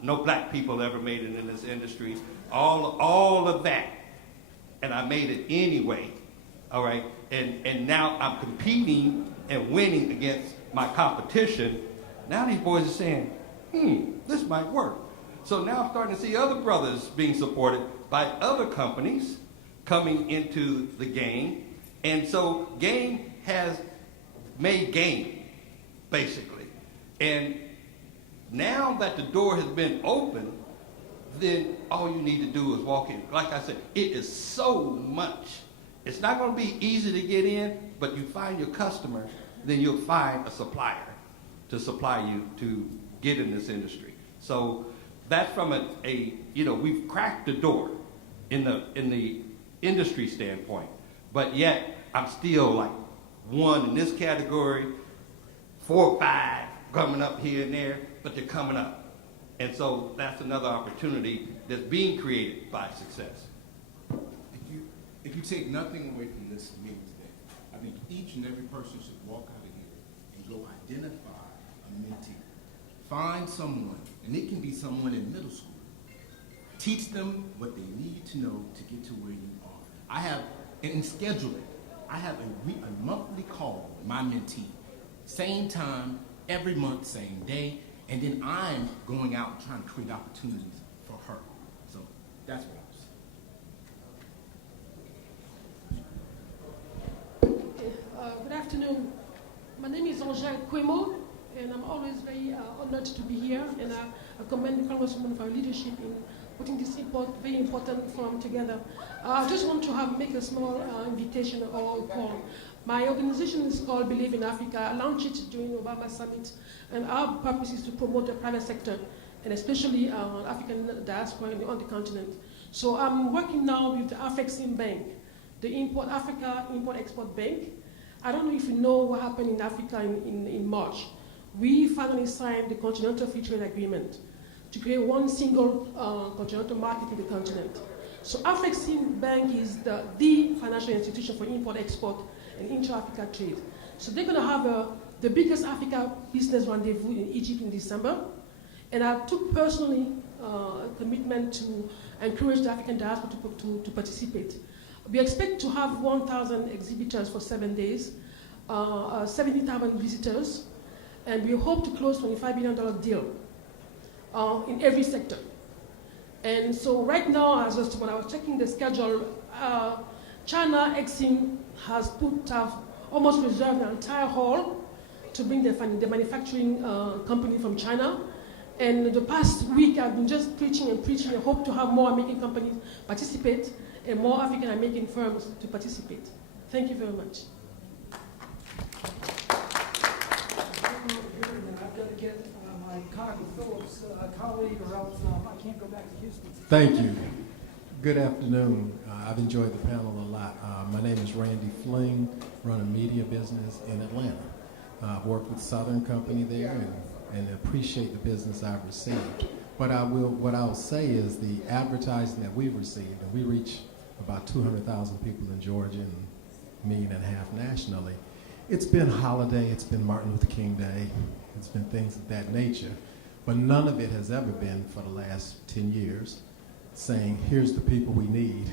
no black people ever made it in this industry, all of that. And I made it anyway, all right? And now I'm competing and winning against my competition. Now these boys are saying, this might work. So now I'm starting to see other brothers being supported by other companies coming into the game. And so game has made game, basically. And now that the door has been opened, then all you need to do is walk in. Like I said, it is so much. It's not going to be easy to get in, but you find your customer, then you'll find a supplier to supply you to get in this industry. So that's from we've cracked the door in the industry standpoint, but yet I'm still like 1 in this category, 4 or 5 coming up here and there, but they're coming up. And so that's another opportunity that's being created by success. If you take nothing away from this meeting today, I think each and every person should walk out of here and go identify a mentee. Find someone, and it can be someone in middle school. Teach them what they need to know to get to where you are. And schedule it. I have a monthly call with my mentee. Same time, every month, same day. And then I'm going out and trying to create opportunities for her. So that's what I'm saying. afternoon. My name is Angèle Kwemo, and I'm always very honored to be here, and I commend the Congresswoman for her leadership in putting this very important forum together. I just want to make a small invitation or call. My organization is called Believe in Africa. I launched it during the Obama Summit, and our purpose is to promote the private sector, and especially African diaspora on the continent. So I'm working now with the Afrexim Bank, the Africa Import-Export Bank. I don't know if you know what happened in Africa in March. We finally signed the Continental Free Trade Agreement to create one single continental market in the continent. So Afrexim Bank is the financial institution for import-export and intra-Africa trade. So they're going to have the biggest Africa business rendezvous in Egypt in December. And I took personally a commitment to encourage the African diaspora to participate. We expect to have 1,000 exhibitors for 7 days, 70,000 visitors, and we hope to close $25 billion deal in every sector. And so right now, when I was checking the schedule, China Exim has almost reserved the entire hall to bring the manufacturing company from China. And the past week, I've been just preaching and preaching. I hope to have more American companies participate and more African American firms to participate. Thank you very much. I've got to get my ConocoPhillips colleague, or else I can't go back to Houston. Thank you. Good afternoon. I've enjoyed the panel a lot. My name is Randy Fling, run a media business in Atlanta. I've worked with Southern Company there and appreciate the business I've received. But what I'll say is the advertising that we've received, and we reach about 200,000 people in Georgia and 1.5 million nationally. It's been holiday, it's been Martin Luther King Day, it's been things of that nature, but none of it has ever been for the last 10 years saying, here's the people we need.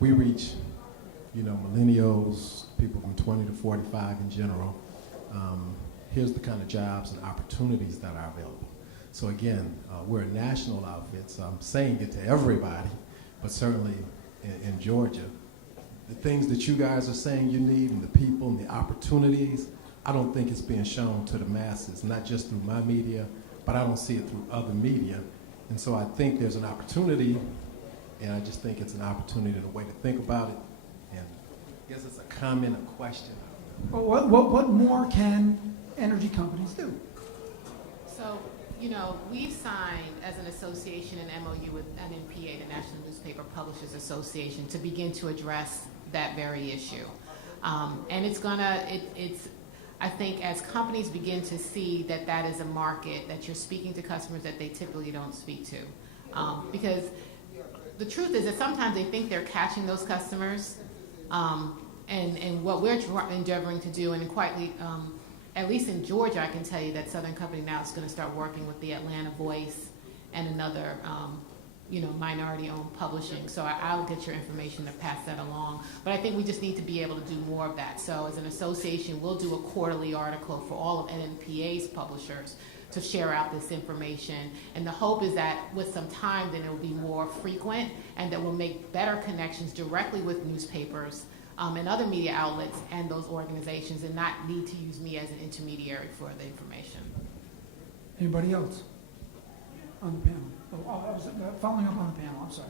We reach, millennials, people from 20 to 45 in general. Here's the kind of jobs and opportunities that are available. So again, we're a national outfit, so I'm saying it to everybody, but certainly in Georgia, the things that you guys are saying you need and the people and the opportunities, I don't think it's being shown to the masses, not just through my media, but I don't see it through other media. And so I think there's an opportunity, and I just think it's an opportunity and a way to think about it. And I guess it's a comment, a question. Well, what more can energy companies do? So, we've signed as an association an MOU with NNPA, the National Newspaper Publishers Association, to begin to address that very issue. And I think as companies begin to see that is a market, that you're speaking to customers that they typically don't speak to. Because the truth is that sometimes they think they're catching those customers. And what we're endeavoring to do, and quietly, at least in Georgia, I can tell you that Southern Company now is going to start working with the Atlanta Voice and another, minority-owned publishing. So I'll get your information to pass that along. But I think we just need to be able to do more of that. So as an association, we'll do a quarterly article for all of NNPA's publishers to share out this information. And the hope is that with some time, then it will be more frequent, and that we'll make better connections directly with newspapers and other media outlets and those organizations, and not need to use me as an intermediary for the information. Anybody else on the panel? I was following up on the panel, I'm sorry.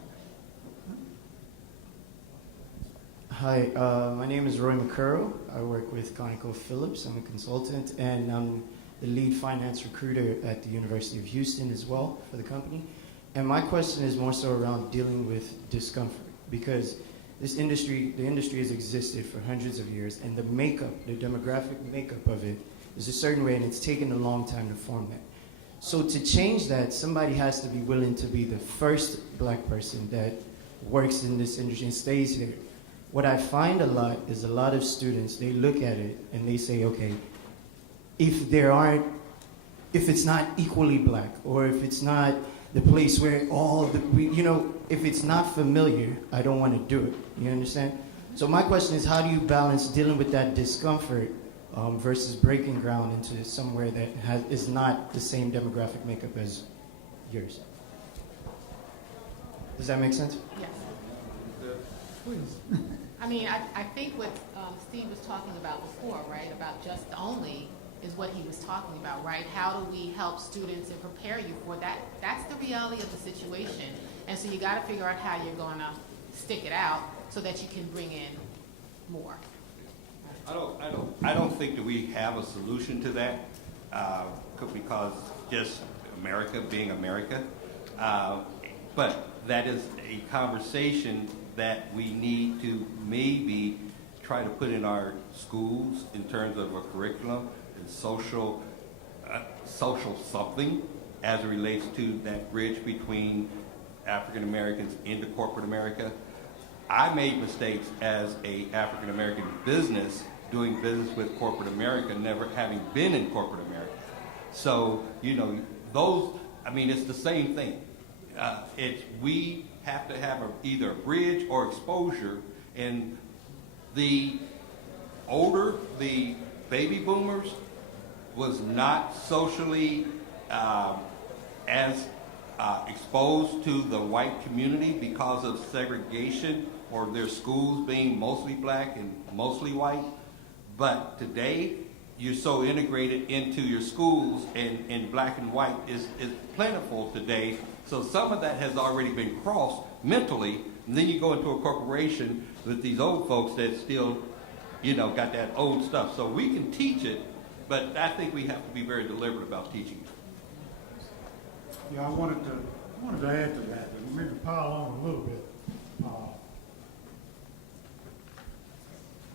Hi, my name is Roy McCurrow. I work with ConocoPhillips. I'm a consultant, and I'm the lead finance recruiter at the University of Houston as well for the company. And my question is more so around dealing with discomfort, because the industry has existed for hundreds of years, and the demographic makeup of it is a certain way, and it's taken a long time to form that. So to change that, somebody has to be willing to be the first black person that works in this industry and stays here. What I find a lot is a lot of students, they look at it and they say, okay, if it's not equally black, or if it's not the place where if it's not familiar, I don't want to do it. You understand? So my question is, how do you balance dealing with that discomfort versus breaking ground into somewhere that is not the same demographic makeup as yours? Does that make sense? Yes. Please. I mean, I think what Steve was talking about before, right, about just only is what he was talking about, right? How do we help students and prepare you for that? That's the reality of the situation. And so you got to figure out how you're going to stick it out so that you can bring in more. I don't think that we have a solution to that because just America being America. But that is a conversation that we need to maybe try to put in our schools in terms of a curriculum and social something as it relates to that bridge between African Americans into corporate America. I made mistakes as a African American business doing business with corporate America, never having been in corporate America. So, you know, it's the same thing. We have to have either a bridge or exposure, and the baby boomers was not socially as exposed to the white community because of segregation or their schools being mostly black and mostly white. But today, you're so integrated into your schools, and black and white is plentiful today. So some of that has already been crossed mentally, and then you go into a corporation with these old folks that still, got that old stuff. So we can teach it, but I think we have to be very deliberate about teaching it. Yeah, I wanted to add to that, and maybe pile on a little bit.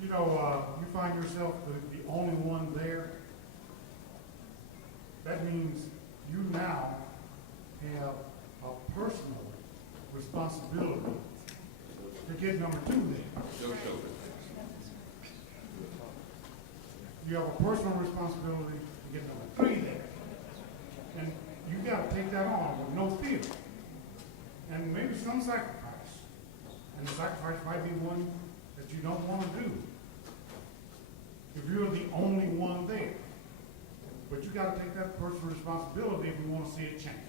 You find yourself the only one there. That means you now have a personal responsibility to get number 2 there. You have a personal responsibility to get number 3 there. And you got to take that on with no fear. And maybe some sacrifice. And the sacrifice might be one that you don't want to do if you're the only one there. But you got to take that personal responsibility if you want to see it change.